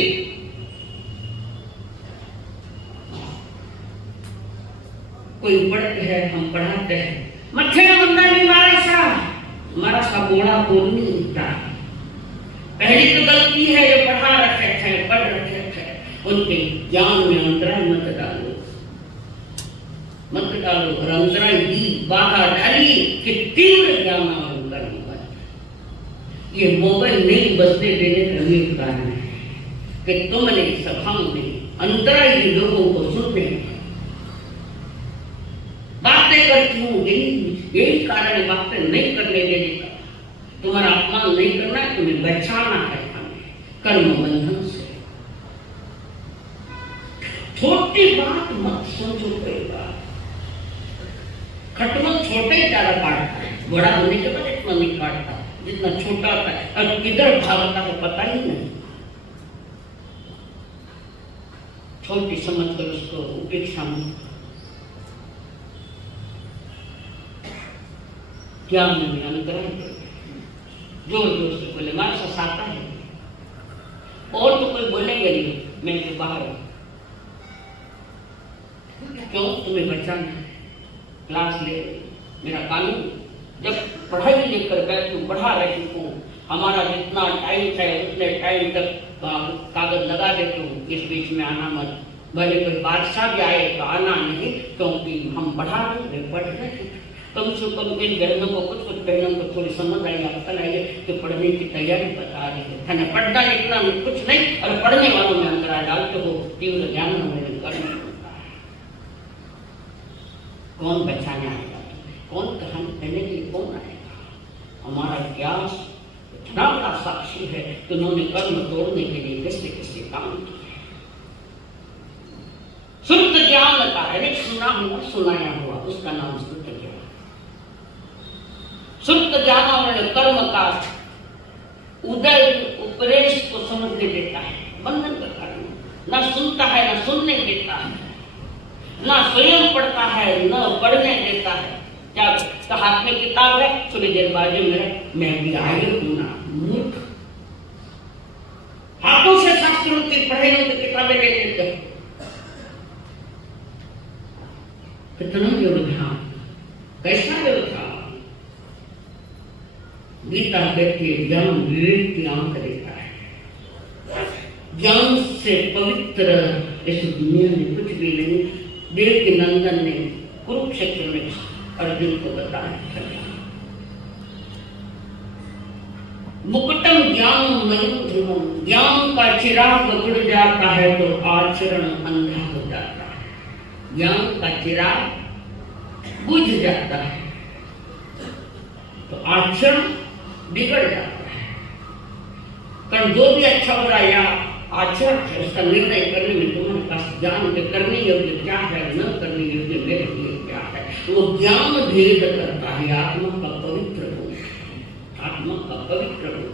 कोई पढ़ते है हम पढ़ाते हैं मत्थे में बंदा नहीं मारा सा बोड़ा बोल नहीं उठता। पहली तो गलती है जो पढ़ा रखे थे पढ़ रखे थे उनके ज्ञान में अंतराय मत डालो और अंतराय दी बाधा डाली कि तीव्र ज्ञान ये मोबाइल नहीं बजने देने का भी कारण है कि तुमने सभाओं में अंतरायी लोगों को सुनने बातें करती हूँ, यही कारण है बातें नहीं करने देने का। तुम्हारा अपमान नहीं करना है, तुम्हें बचाना है हमें कर्म बंधन से। छोटी बात मत समझो, कोई बात खटमल छोटे ज्यादा काटता है, बड़ा होने के बाद इतना नहीं काटता जितना छोटा होता है और किधर भागता है पता ही नहीं। छोटी समझ कर उसको उपेक्षा मत। क्या मैंने अंतराय जोर जोर से बोले मारा सा आता है और तो कोई बोलेंगे नहीं, मैं तो बाहर हूं। क्यों? तुम्हें बचाना है, क्लास ले मेरा कानून। जब पढ़ाई लेकर बैठूं पढ़ा रही हूँ, हमारा जितना टाइम है उतने टाइम तक कागज लगा देती हूँ, इस बीच में आना मत। भले कोई बादशाह भी आए तो आना नहीं, क्योंकि हम पढ़ा रहे पढ़ रहे। कम से कम इन बहनों को कुछ बहनों को थोड़ी समझ आई अक्ल आई है कि पढ़ने की तैयारी बता रही है। पढ़ना लिखना में कुछ नहीं और पढ़ने वालों में अंतराय डालते हो, तीव्र ज्ञान में करना होता है। कौन बचाने आएगा? कौन कहानी कहने के लिए कौन आएगा? हमारा इतिहास इतना बड़ा साक्षी है कि उन्होंने कर्म तोड़ने के लिए कैसे कैसे काम किए। शुद्ध ज्ञान का है, सुना हुआ सुनाया हुआ, उसका नाम शुद्ध ज्ञान। शुद्ध ज्ञान और कर्म का उदय उपदेश को समझने देता है, बंधन का कारण न सुनता है न सुनने देता है, न स्वयं पढ़ता है न पढ़ने देता है। क्या तो हाथ में किताब है, थोड़ी देर बाजू में मैं भी आयु हूं ना मूर्ख। हाथों से शास्त्रों की पढ़े तो किताबें ले लेते हैं। कितना व्यवधान, कैसा व्यवधान। गीता कहती है ज्ञान विवेक की आंख देता है। ज्ञान से पवित्र इस दुनिया में कुछ भी नहीं। देव के नंदन ने कुरुक्षेत्र में अर्जुन को बताया, मुकुटम ज्ञान मयूर, ज्ञान का चिराग बुझ जाता है तो आचरण अंधा हो जाता है। ज्ञान का चिराग बुझ जाता है तो आचरण बिगड़ जाता है। कारण जो भी अच्छा हो रहा है या आचरण है, उसका निर्णय करने में तुम्हारे पास ज्ञान के करने योग्य क्या है, न करने योग्य मेरे लिए क्या है। वो ज्ञान भेद करता है आत्मा का पवित्र गुण, आत्मा का पवित्र गुण।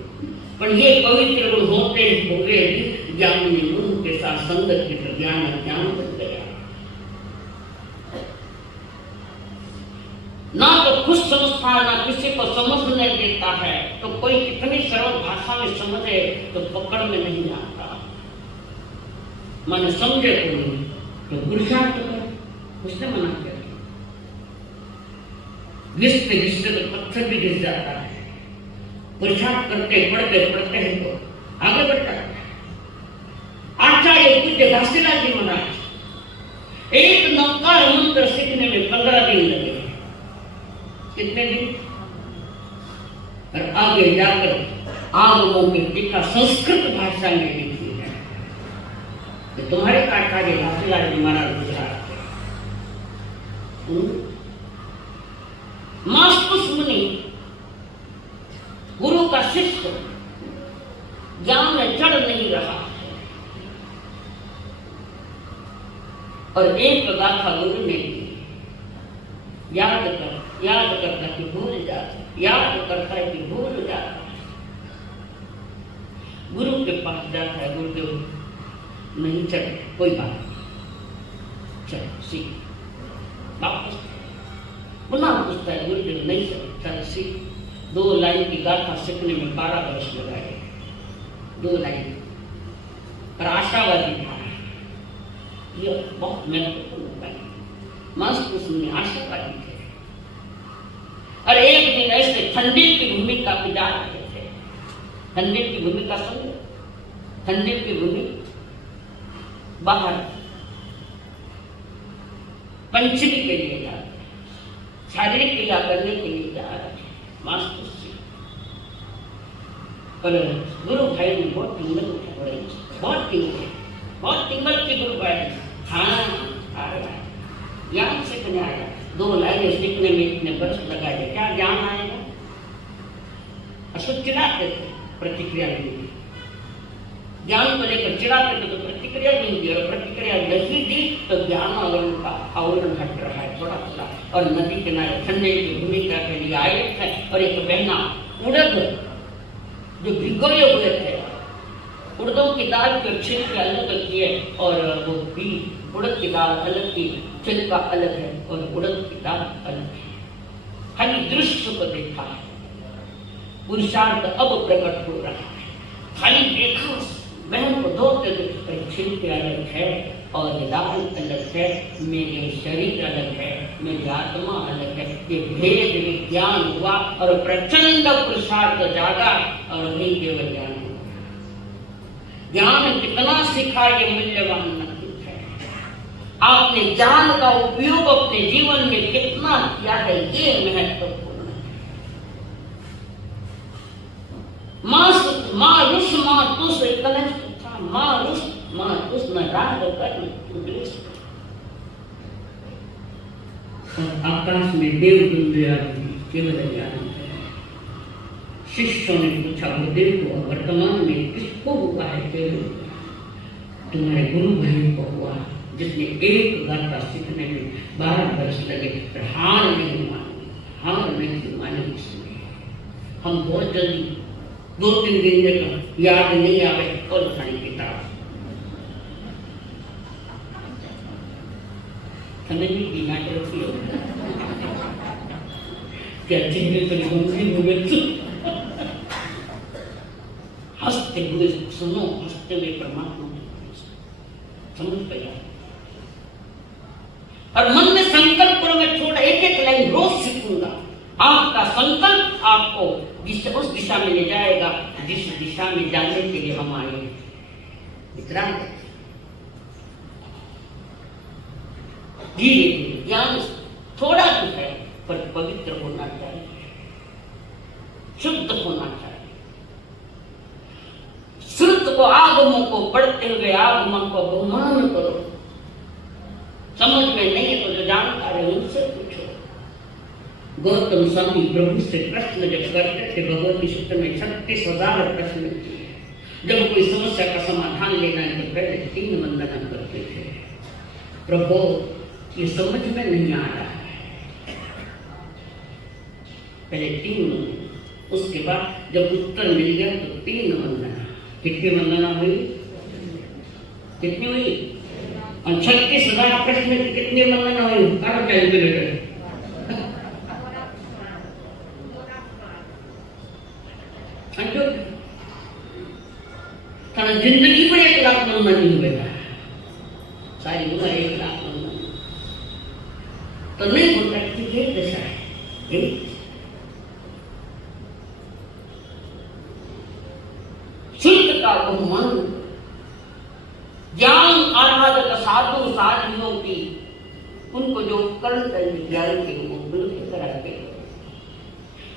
पर ये पवित्र गुण होते हुए भी ज्ञान ने गुरु के साथ संगत की तो ज्ञान अज्ञान बन गया। ना तो खुद समझता है, ना किसी को समझने देता है। तो कोई कितनी सरल भाषा में समझे तो पकड़ में नहीं आता। मन समझे कोई तो पुरुषार्थ कर, उसने मना किया। घिसते घिसते तो पत्थर भी घिस जाता है। पुरुषार्थ करते पढ़ते हैं तो आगे बढ़ता है। आचार्य पूज्य घासीदास जी महाराज एक नवकार मंत्र सीखने में 15 दिन लगे। कितने दिन? और आगे जाकर आगमों की टीका संस्कृत भाषा में लिखी है। तो तुम्हारे आचार्य घासीदास जी महाराज गुजरात मास्कुस मुनि गुरु का शिष्य ज्ञान में चढ़ नहीं रहा है। और एक गाथा गुरु ने याद करता कि भूल जाता, याद करता है कि भूल जाता। गुरु के पास जाता है, गुरुदेव नहीं चढ़, कोई बात नहीं, चल सीख। वापस पुनः पूछता है, गुरुदेव नहीं चल सीख। 2 लाइन की गाथा सीखने में 12 वर्ष लगाए। 2 लाइन पर आशावादी था। यह बहुत महत्वपूर्ण है। मास्कुस मुनि आशावादी थे। और एक दिन ऐसे खंडीर की भूमिका में जा रहे थे। खंडीर की भूमिका समझो, खंडीर की भूमि बाहर पंचमी के लिए जा रहे, शारीरिक क्रिया करने के लिए जा रहे मास्कुस जी। पर गुरु भाई ने बहुत टिंगल उठाई, बहुत टिंगल की गुरु भाई खाना आ रहा है, ज्ञान सीखने आया। 2 लाइनें सीखने में इतने वर्ष लगा दिए, क्या ज्ञान आएगा? असुर चिढ़ाते थे, प्रतिक्रिया नहीं दी। ज्ञान को लेकर चिढ़ाते थे तो प्रतिक्रिया नहीं दी, और प्रतिक्रिया नहीं दी तो ज्ञान आवरण हट रहा है थोड़ा थोड़ा। और नदी किनारे ठंडे की भूमिका के लिए आए थे। और एक बहना उड़द जो भिगोए हुए थे, उड़दों की दाल के छिलके अलग किए और वो भी उड़द की दाल अलग की, छिलका अलग है और उड़द की दाल अलग है। खाली दृश्य को देखा है, पुरुषार्थ अब प्रकट हो रहा है। खाली देखा बहन को धोते थे, छिलके अलग है और दाल अलग है, मेरे शरीर अलग है, मेरी आत्मा अलग है। ये भेद विज्ञान हुआ और प्रचंड पुरुषार्थ जागा और वही केवल ज्ञान हुआ। ज्ञान कितना सीखा ये मूल्यवान नहीं है। आपने ज्ञान का उपयोग अपने जीवन में कितना किया है ये महत्वपूर्ण है। मारुष मातुस कलश था, मारुष न राग कर्म द्वेष। आकाश में देव दुंदुया केवल ज्ञान है। शिष्यों ने पूछा, गुरुदेव को वर्तमान में किसको हुआ है केवल? तुम्हारे गुरु भाई को हुआ, जिसने एक गाथा सीखने में 12 वर्ष लगे, हार नहीं मानी इसमें। हम बहुत जल्दी 2-3 दिन में याद नहीं आवे और खानी किताब हमें भी दिमाग रखी हो क्या चेहरे पर गंभीर हो गए। हंसते हुए सुनो, हंसते हुए परमात्मा समझ गया। और मन में संकल्प करो, मैं छोटा एक लाइन रोज सीखूंगा। आपका संकल्प आपको उस दिशा में ले जाएगा जिस दिशा में जाने के लिए हम आए। इतना धीरे धीरे ज्ञान थोड़ा तो है पर पवित्र होना चाहिए, शुद्ध होना चाहिए। श्रुत को आगमों को पढ़ते हुए आगमन को बहुमान करो। समझ में नहीं है तो जो जानकार है उनसे पूछो। गौतम स्वामी प्रभु से प्रश्न जब करते थे, भगवती सूत्र में 36,000 प्रश्न किए। जब कोई समस्या का समाधान लेना है तो पहले 3 वंदना करते थे। प्रभु ये समझ में नहीं आ रहा है, पहले 3 वंदना, उसके बाद जब उत्तर मिल गया तो 3 वंदना। कितनी वंदना हुई? कितनी हुई? और 36,000 प्रश्न में कितनी वंदना हुई? करो कैलकुलेटर। कारण जिंदगी में 1 लाख वंदना नहीं हुएगा, सारी उम्र 1 लाख वंदना तो नहीं होता। ये कैसा है? शुद्ध का बहुमान, ज्ञान आराधक साधु साधियों की, उनको जो उपकरण चाहिए ज्ञान के वो बिल्कुल कराते।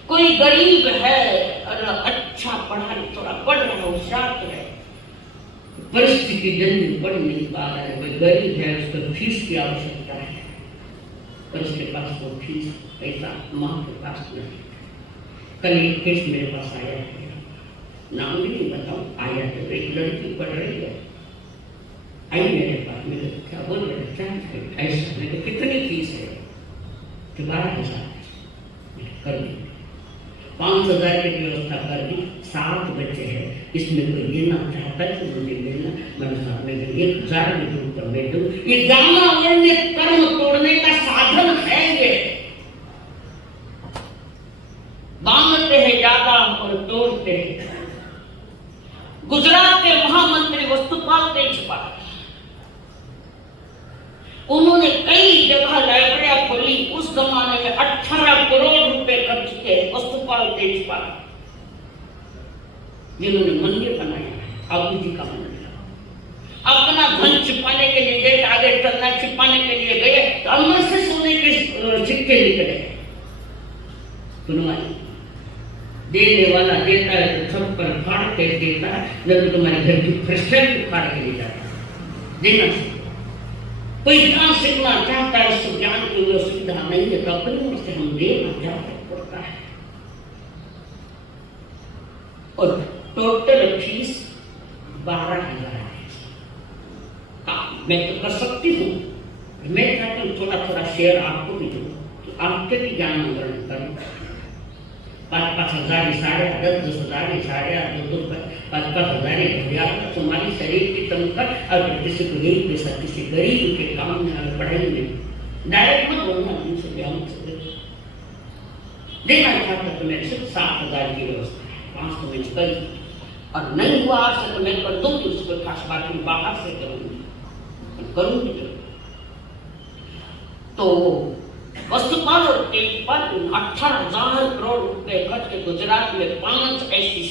कोई गरीब है और अच्छा पढ़ा, थोड़ा पढ़ रहा है, होशियार है, परिस्थिति जन्य पढ़ नहीं पा रहा है, कोई गरीब है, उसको फीस की आवश्यकता है, पर उसके पास वो फीस पैसा माँ के पास नहीं। कल एक केस मेरे पास आया है, नाम भी नहीं बताऊं, आया तो एक लड़की पढ़ रही है, आई मेरे पास, मेरे क्या बोल रहे क्या ऐसा, मेरे कितनी फीस है? 12,000 कर दी, 5,000 की व्यवस्था कर दी। 7 बच्चे हैं, इसमें कोई लेना चाहता है तो मुझे लेना, मैंने साथ में 1,000 में दूँ तो मैं दूँ। ये गाना वन्य कर्म तोड़ने का साधन है। ये बांधते हैं ज्यादा और तोड़ते हैं। गुजरात के महामंत्री वस्तुपाल तेजपाल, उन्होंने कई जगह लाइब्रेरियां खोली। उस जमाने में 18 करोड़ रुपए खर्च किए वस्तुपाल तेजपाल, जिन्होंने मंदिर बनाया, आबू जी का मंदिर। अपना धन छिपाने के लिए गए, आगे चलना छिपाने के लिए गए तो अंदर से सोने के सिक्के निकले। सुनवाई देने वाला देता है तो सब पर फाड़ के देता है, न तो तुम्हारे घर की फ्रस्ट्रेशन फाड़ के ले जाता है। देना कोई ज्ञान सीखना चाहता है, उस ज्ञान की वो सुविधा नहीं है तो अपनी ओर से हम देना चाहते पड़ता है। और टोटल फीस 12,000 है। मैं तो कर सकती हूँ, मैं चाहती हूँ थोड़ा थोड़ा शेयर आपको भी दूँ, तो आपके भी ज्ञान ग्रहण करूँ। 5,000 साढ़े 10,000 साढ़े 5,000 तुम्हारी शरीर की चमकर और किसी को यही पैसा किसी गरीब के काम में पढ़ाई में डायरेक्ट मत बोलना, उनसे देना चाहता तो मेरे सिर्फ 7,000 की व्यवस्था है, 5 तो मैं कर, और नहीं हुआ आपसे तो मैं कर दूंगी, उसको खास बात बाहर से करूंगी। तो वस्तुपाल और तेजपाल 18,000 करोड़ रुपए खर्च के गुजरात में 5 ऐसी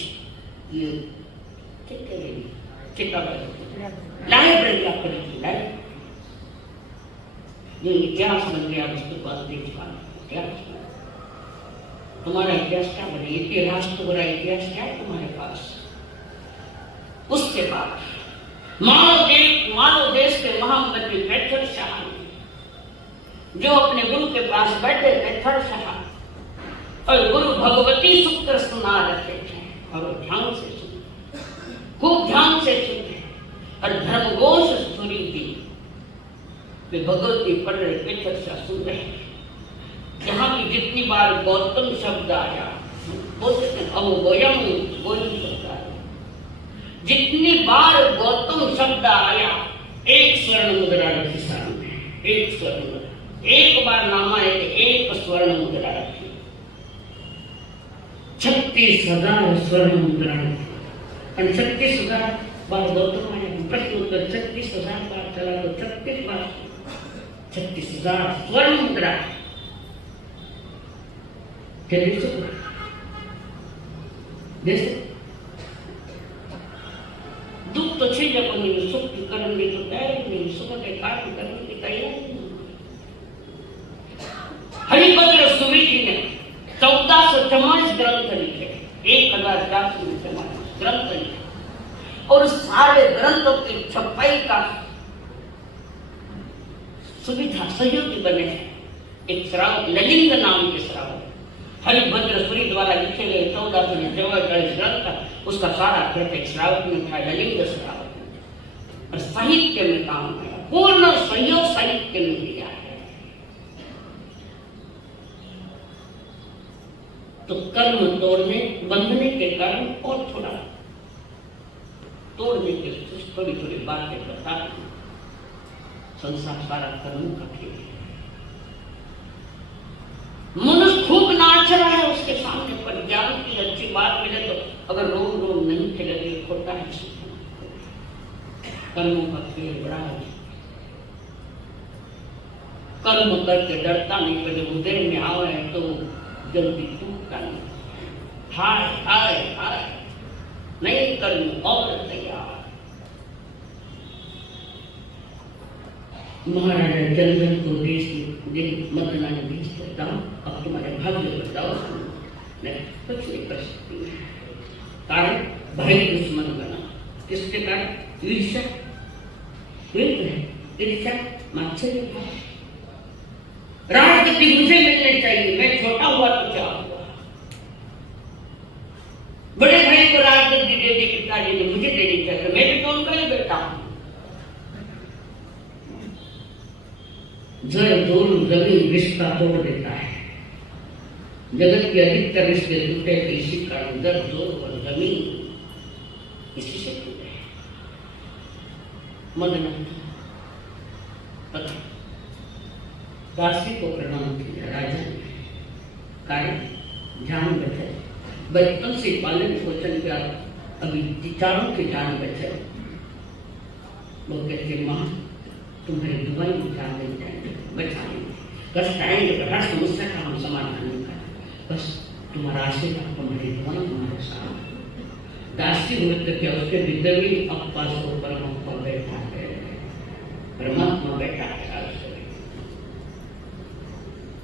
लाइब्रेरियां खरीदी। ये इतिहास बन गया वस्तुपाल तेजपाल इतिहास। तुम्हारा इतिहास क्या बने? इतिहास तो बड़ा इतिहास क्या है तुम्हारे पास? उसके बाद मानव देश के महामंत्री बैठर शाह, जो अपने गुरु के पास बैठे बैठर शाह और गुरु भगवती सूत्र सुना रहे थे, और ध्यान से सुने, खूब ध्यान से सुने, और धर्मघोष सुनी थी। वे भगवती पढ़ रहे, बैठर शाह सुन रहे। जहां की जितनी बार गौतम शब्द आया, बोलते थे अवोयम गोविंद शब्द आया, जितनी बार गौतम शब्द आया, 1 स्वर्ण मुद्रा रखी सामने, 1 स्वर्ण मुद्रा। एक बार नाम आए तो 1 स्वर्ण मुद्रा रखी, 36,000 स्वर्ण मुद्रा रखी, और 36,000 बार गौतम आया। प्रश्न उत्तर 36,000 बार चला तो 36 बार 36,000 स्वर्ण मुद्रा। दुख तो छह जगह नहीं, सुख की करने की तो तैयारी नहीं, सुख के कार्य करने की तैयारी नहीं। हरिभद्र सुरीजी ने 1444 ग्रंथ लिखे, 1444 ग्रंथ लिखे, और सारे ग्रंथों की छपाई का सुविधा सहयोगी बने हैं। एक श्रावक ललिंग नाम के श्रावक हरिभद्र सूरी द्वारा लिखे गए 1444 ग्रंथ, उसका सारा अर्थ एक श्रावक में था, ललिंग श्रावक में, और साहित्य में काम किया, पूर्ण सहयोग साहित्य में दिया है। तो कर्म तोड़ने बंधने के कारण और थोड़ा तोड़ने के थोड़ी थोड़ी बातें बता दी। संसार सारा कर्म का खेल है। मनुष्य खूब नाच रहा है उसके सामने, पर ज्ञान की अच्छी बात मिले तो अगर रोम रोम नहीं खेले तो ये खोटा है। कर्मों का खेल बड़ा है। कर्म करके डरता नहीं, पहले उदय में आवे तो जल्दी टूटता नहीं। हाय हाय हाय नए कर्म और तैयार। महाराजा जनगण को देश मदना ने भेज देता हूँ, अब तुम्हारे भाग्य बताओ। मैं कुछ नहीं कर सकती, कारण भय दुश्मन बना। किसके कारण? ईर्ष्या, ईर्ष्या मात्सर्य भाव। राजगद्दी मुझे मिलने चाहिए, मैं छोटा हुआ तो क्या हुआ। बड़े भाई को राजगद्दी दे दी पिताजी ने, मुझे देनी चाहिए, मैं भी तो उनका ही बेटा हूं। जड़ जोर जमीन रिश्ता तोड़ देता है। जगत के अधिकतर रिश्ते टूटे इसी कारण, जड़ जोर और जमीन इसी से टूटे। मदना पता दासी को प्रणाम किया राजा ने, कारण जान बचे। बचपन से पालन पोषण किया, अभी विचारों की जान बचे। वो कहते माँ तुम्हारी दुआई में जान मिल जाएंगे, बचाएंगे, कष्ट आएंगे पर हर समस्या का हम समाधान करें। बस तुम्हारा आशीर्वाद, तुम्हारी दुआई हमारे साथ। दासी हुए क्या उसके भीतर भी अपा सो परमात्मा बैठा है, परमात्मा बैठा है।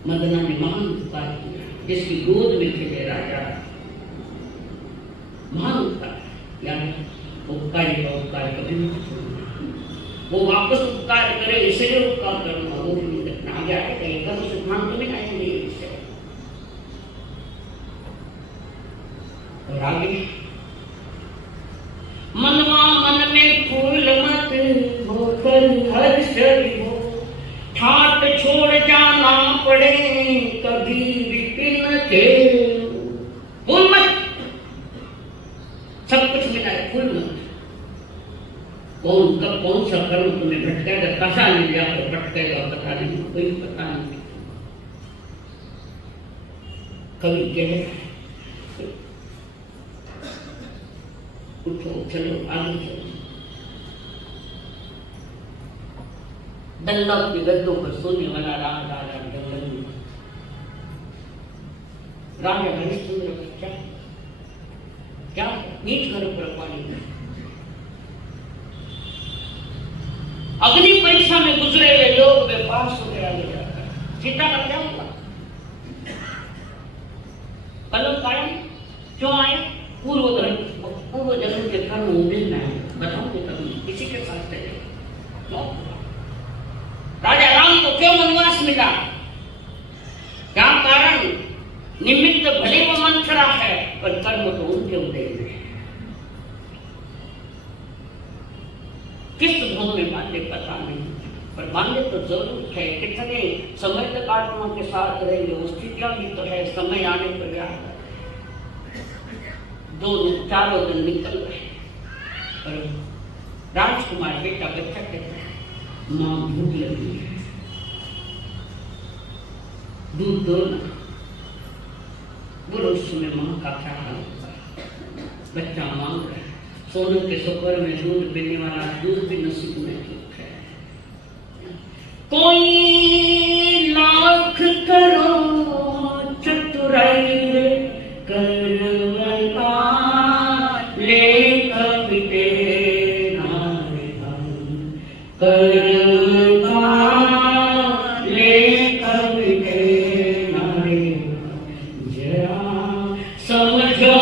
मदना ने महान उपकार किया, जिसकी गोद में खेले राजा। महान उपकार, यानी उपकारी का उपकार कभी नहीं छोड़ना। वो वापस उपकार करे, इसलिए उपकार करना, वो भी देखना आगे आएगा। कर्म सिद्धांत तो नहीं आएंगे इससे। और आगे मनवा मन में फूल मत होकर हर्ष हो, ठाट छोड़ जाना पड़े कभी विपिन के। फूल मत, सब कुछ मिला है, फूल मत। कौन कब कौन सा कर्म तुम्हें भटकेगा, कसा मिल गया तो भटकेगा, पता नहीं, कोई पता नहीं। कभी कहे उठो चलो आगे चलो। डल्लभ के गद्दों पर सोने वाला राजा जंगल में। राजा हरिश्चंद्र क्या क्या नीच घर पर पानी में। अग्नि परीक्षा में गुजरे हुए लोग वे पास हो गया ले जाकर। सीता का क्या हुआ? कलम कायम क्यों आए? पूर्व जन्म के कर्म उन्हें ना बताओगे कभी किसी के साथ क्यों? राजा राम को क्यों वनवास मिला? क्या कारण? निमित्त भले वो मंथरा है, पर कर्म तो उनके उदय में। किस धूम में बांधे पता नहीं, पर बांधे तो जरूर है। कितने समय तक आत्मा के साथ रहेंगे, वो स्थितियां भी तो है। समय आने पर क्या है, 2-4 दिन निकल गए। राजकुमार बेटा बच्चा कहता है माँ भूख लगी है, दूध दो ना। बुरे समय माँ का क्या हाल होगा? बच्चा मांग रहा है, सोने के सुपर में दूध पीने वाला दूध भी नसीब में दुख है। कोई लाख करो चतुराई करवता लेख पिटे नारे करवता लेख पिटे नारे। जरा समझो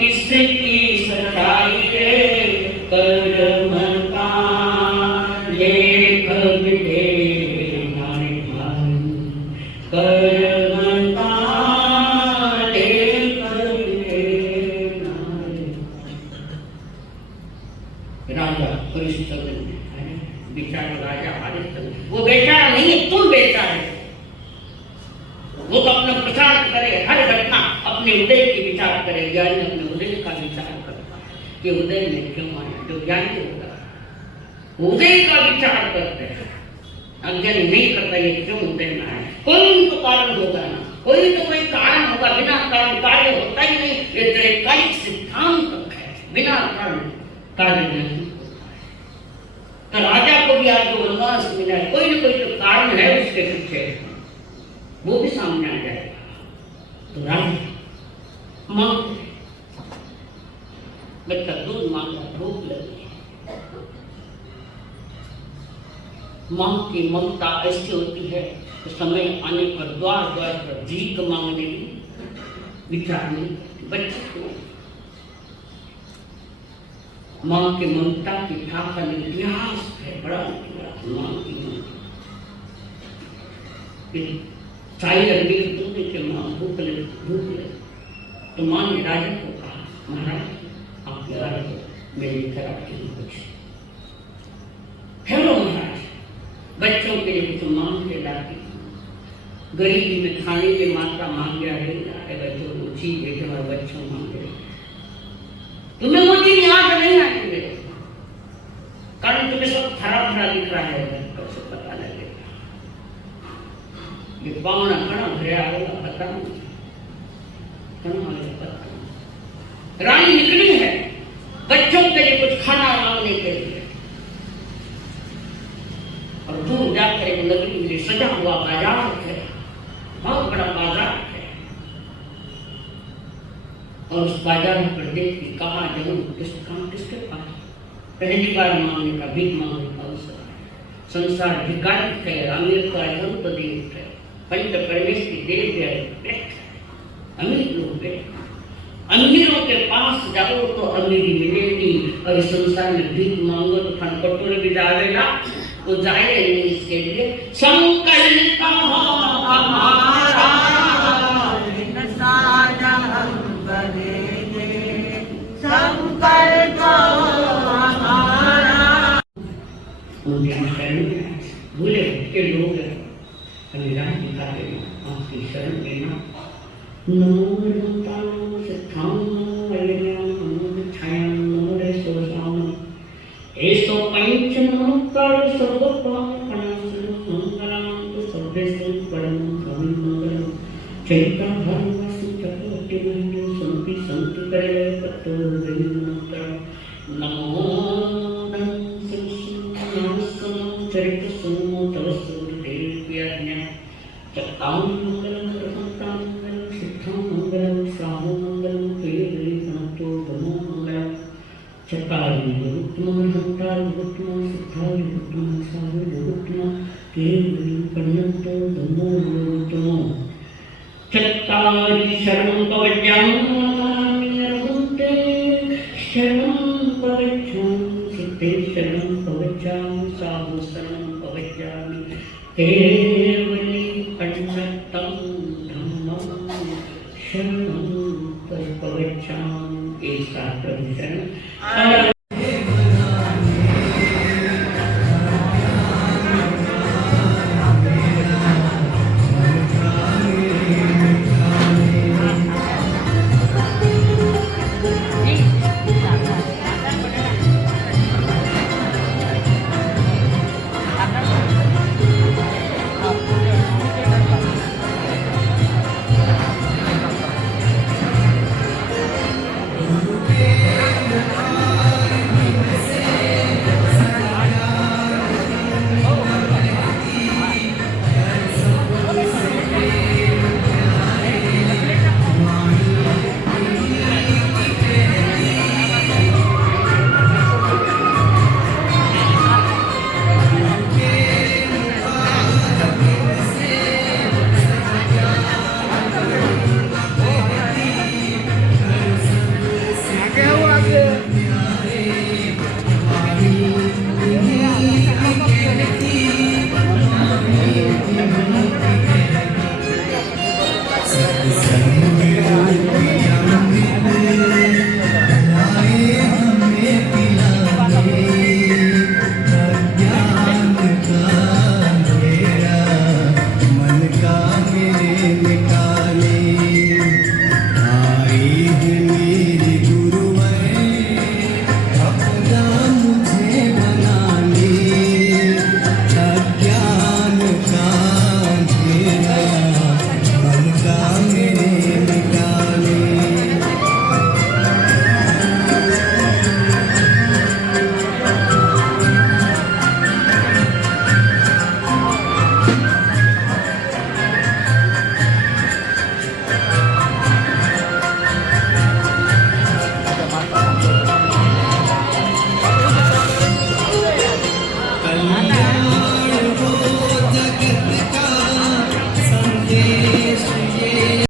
इसकी सच्चाई रे, करवता लेख पिटे नारे करवता। राजा हरिश्चंद्र बेचारा राजा हरिश्चंद्र, वो बेचारा नहीं है, तुम बेचारा है। वो तो अपना प्रचार करे, हर घटना अपने उदय के विचार करे, ज्ञानी अपने उदय का विचार करता है कि उदय में क्यों आया। जो ज्ञानी होगा उदय का विचार करते हैं, अज्ञानी नहीं करता ये क्यों उदय में आया। कोई तो कारण होगा ना, कोई तो कोई कारण होगा, बिना कारण कार्य होता ही नहीं। ये त्रैकालिक सिद्धांत है, बिना कारण कार्य नहीं होता है। तो राजा को भी आज जो वनवास मिला है, कोई ना कोई तो कारण है उसके पीछे, वो भी सामने आ जाएगा। तो राजा मांग, बच्चा दूध मांगा, भूख लगी, मां की ममता ऐसी होती है तो समय आने पर द्वार द्वार पर भीख मांगने की विचार नहीं करती। बच्चे को मां की ममता की ठाका में इतिहास है, बड़ा इतिहास मां की ममता। साई अग्नि दूध के मां भूख लगी तो मां ने राजा को कहा, महाराज आप मेरी तरफ के कुछ हेलो महाराज, बच्चों के लिए कुछ मांग के लाती, गरीबी में खाने की मात्रा मांग गया है, बच्चों को चीज देखे और बच्चों मांग रहे। तुम्हें मोदी याद नहीं आती मेरे, कारण तुम्हें सब खरा खरा दिख रहा है, कैसे पता लगेगा ये पावना कणा भरे आएगा, पता नहीं कणा आएगा, पता नहीं। रानी निकली है बच्चों के लिए कुछ खाना मांगने के लिए, और दूर जाकर एक नगरी में सजा हुआ बाजार है, बहुत बड़ा बाजार है, और उस बाजार पर देखती कहाँ जाऊं, किसके पास पहली बार मांगने का, भीख मांगने का अवसर है। संसार भिखारी है, अमीर का संत देव है, पंच परमेश की देव है, अमीर लोग है। अमीरों के पास जाओ तो अमीरी मिलेगी, और इस संसार में भीख मांगो तो खान कटोरे भी डालेगा, वो जाए नहीं। इसके लिए संकल्प हमारा संकल्प हमारा। भूले के लोग आपकी शरण लेना, ऐसो पंच नमस्कार चैता संति संति करे नमो चरित सुनो चक्तां मंगलम प्रसन्तां मंगलम सिद्धां मंगलम श्रावो मंगलम प्रिय गणतो धनो मंगलम चक्तारि गुरुत्तम हंतारि गुरुत्तम सिद्धारि गुरुत्तम सारि गुरुत्तम केवली पर्यंतो धनो गुरुत्तम चक्तारि शरणं पवज्जामि रघुते शरणं पवज्जामि सिद्धे शरणं पवज्जामि साधु शरणं पवज्जामि केवली पर्यंतं धम्मं शरणं पवज्जामि। ऐसा प्रभु शरण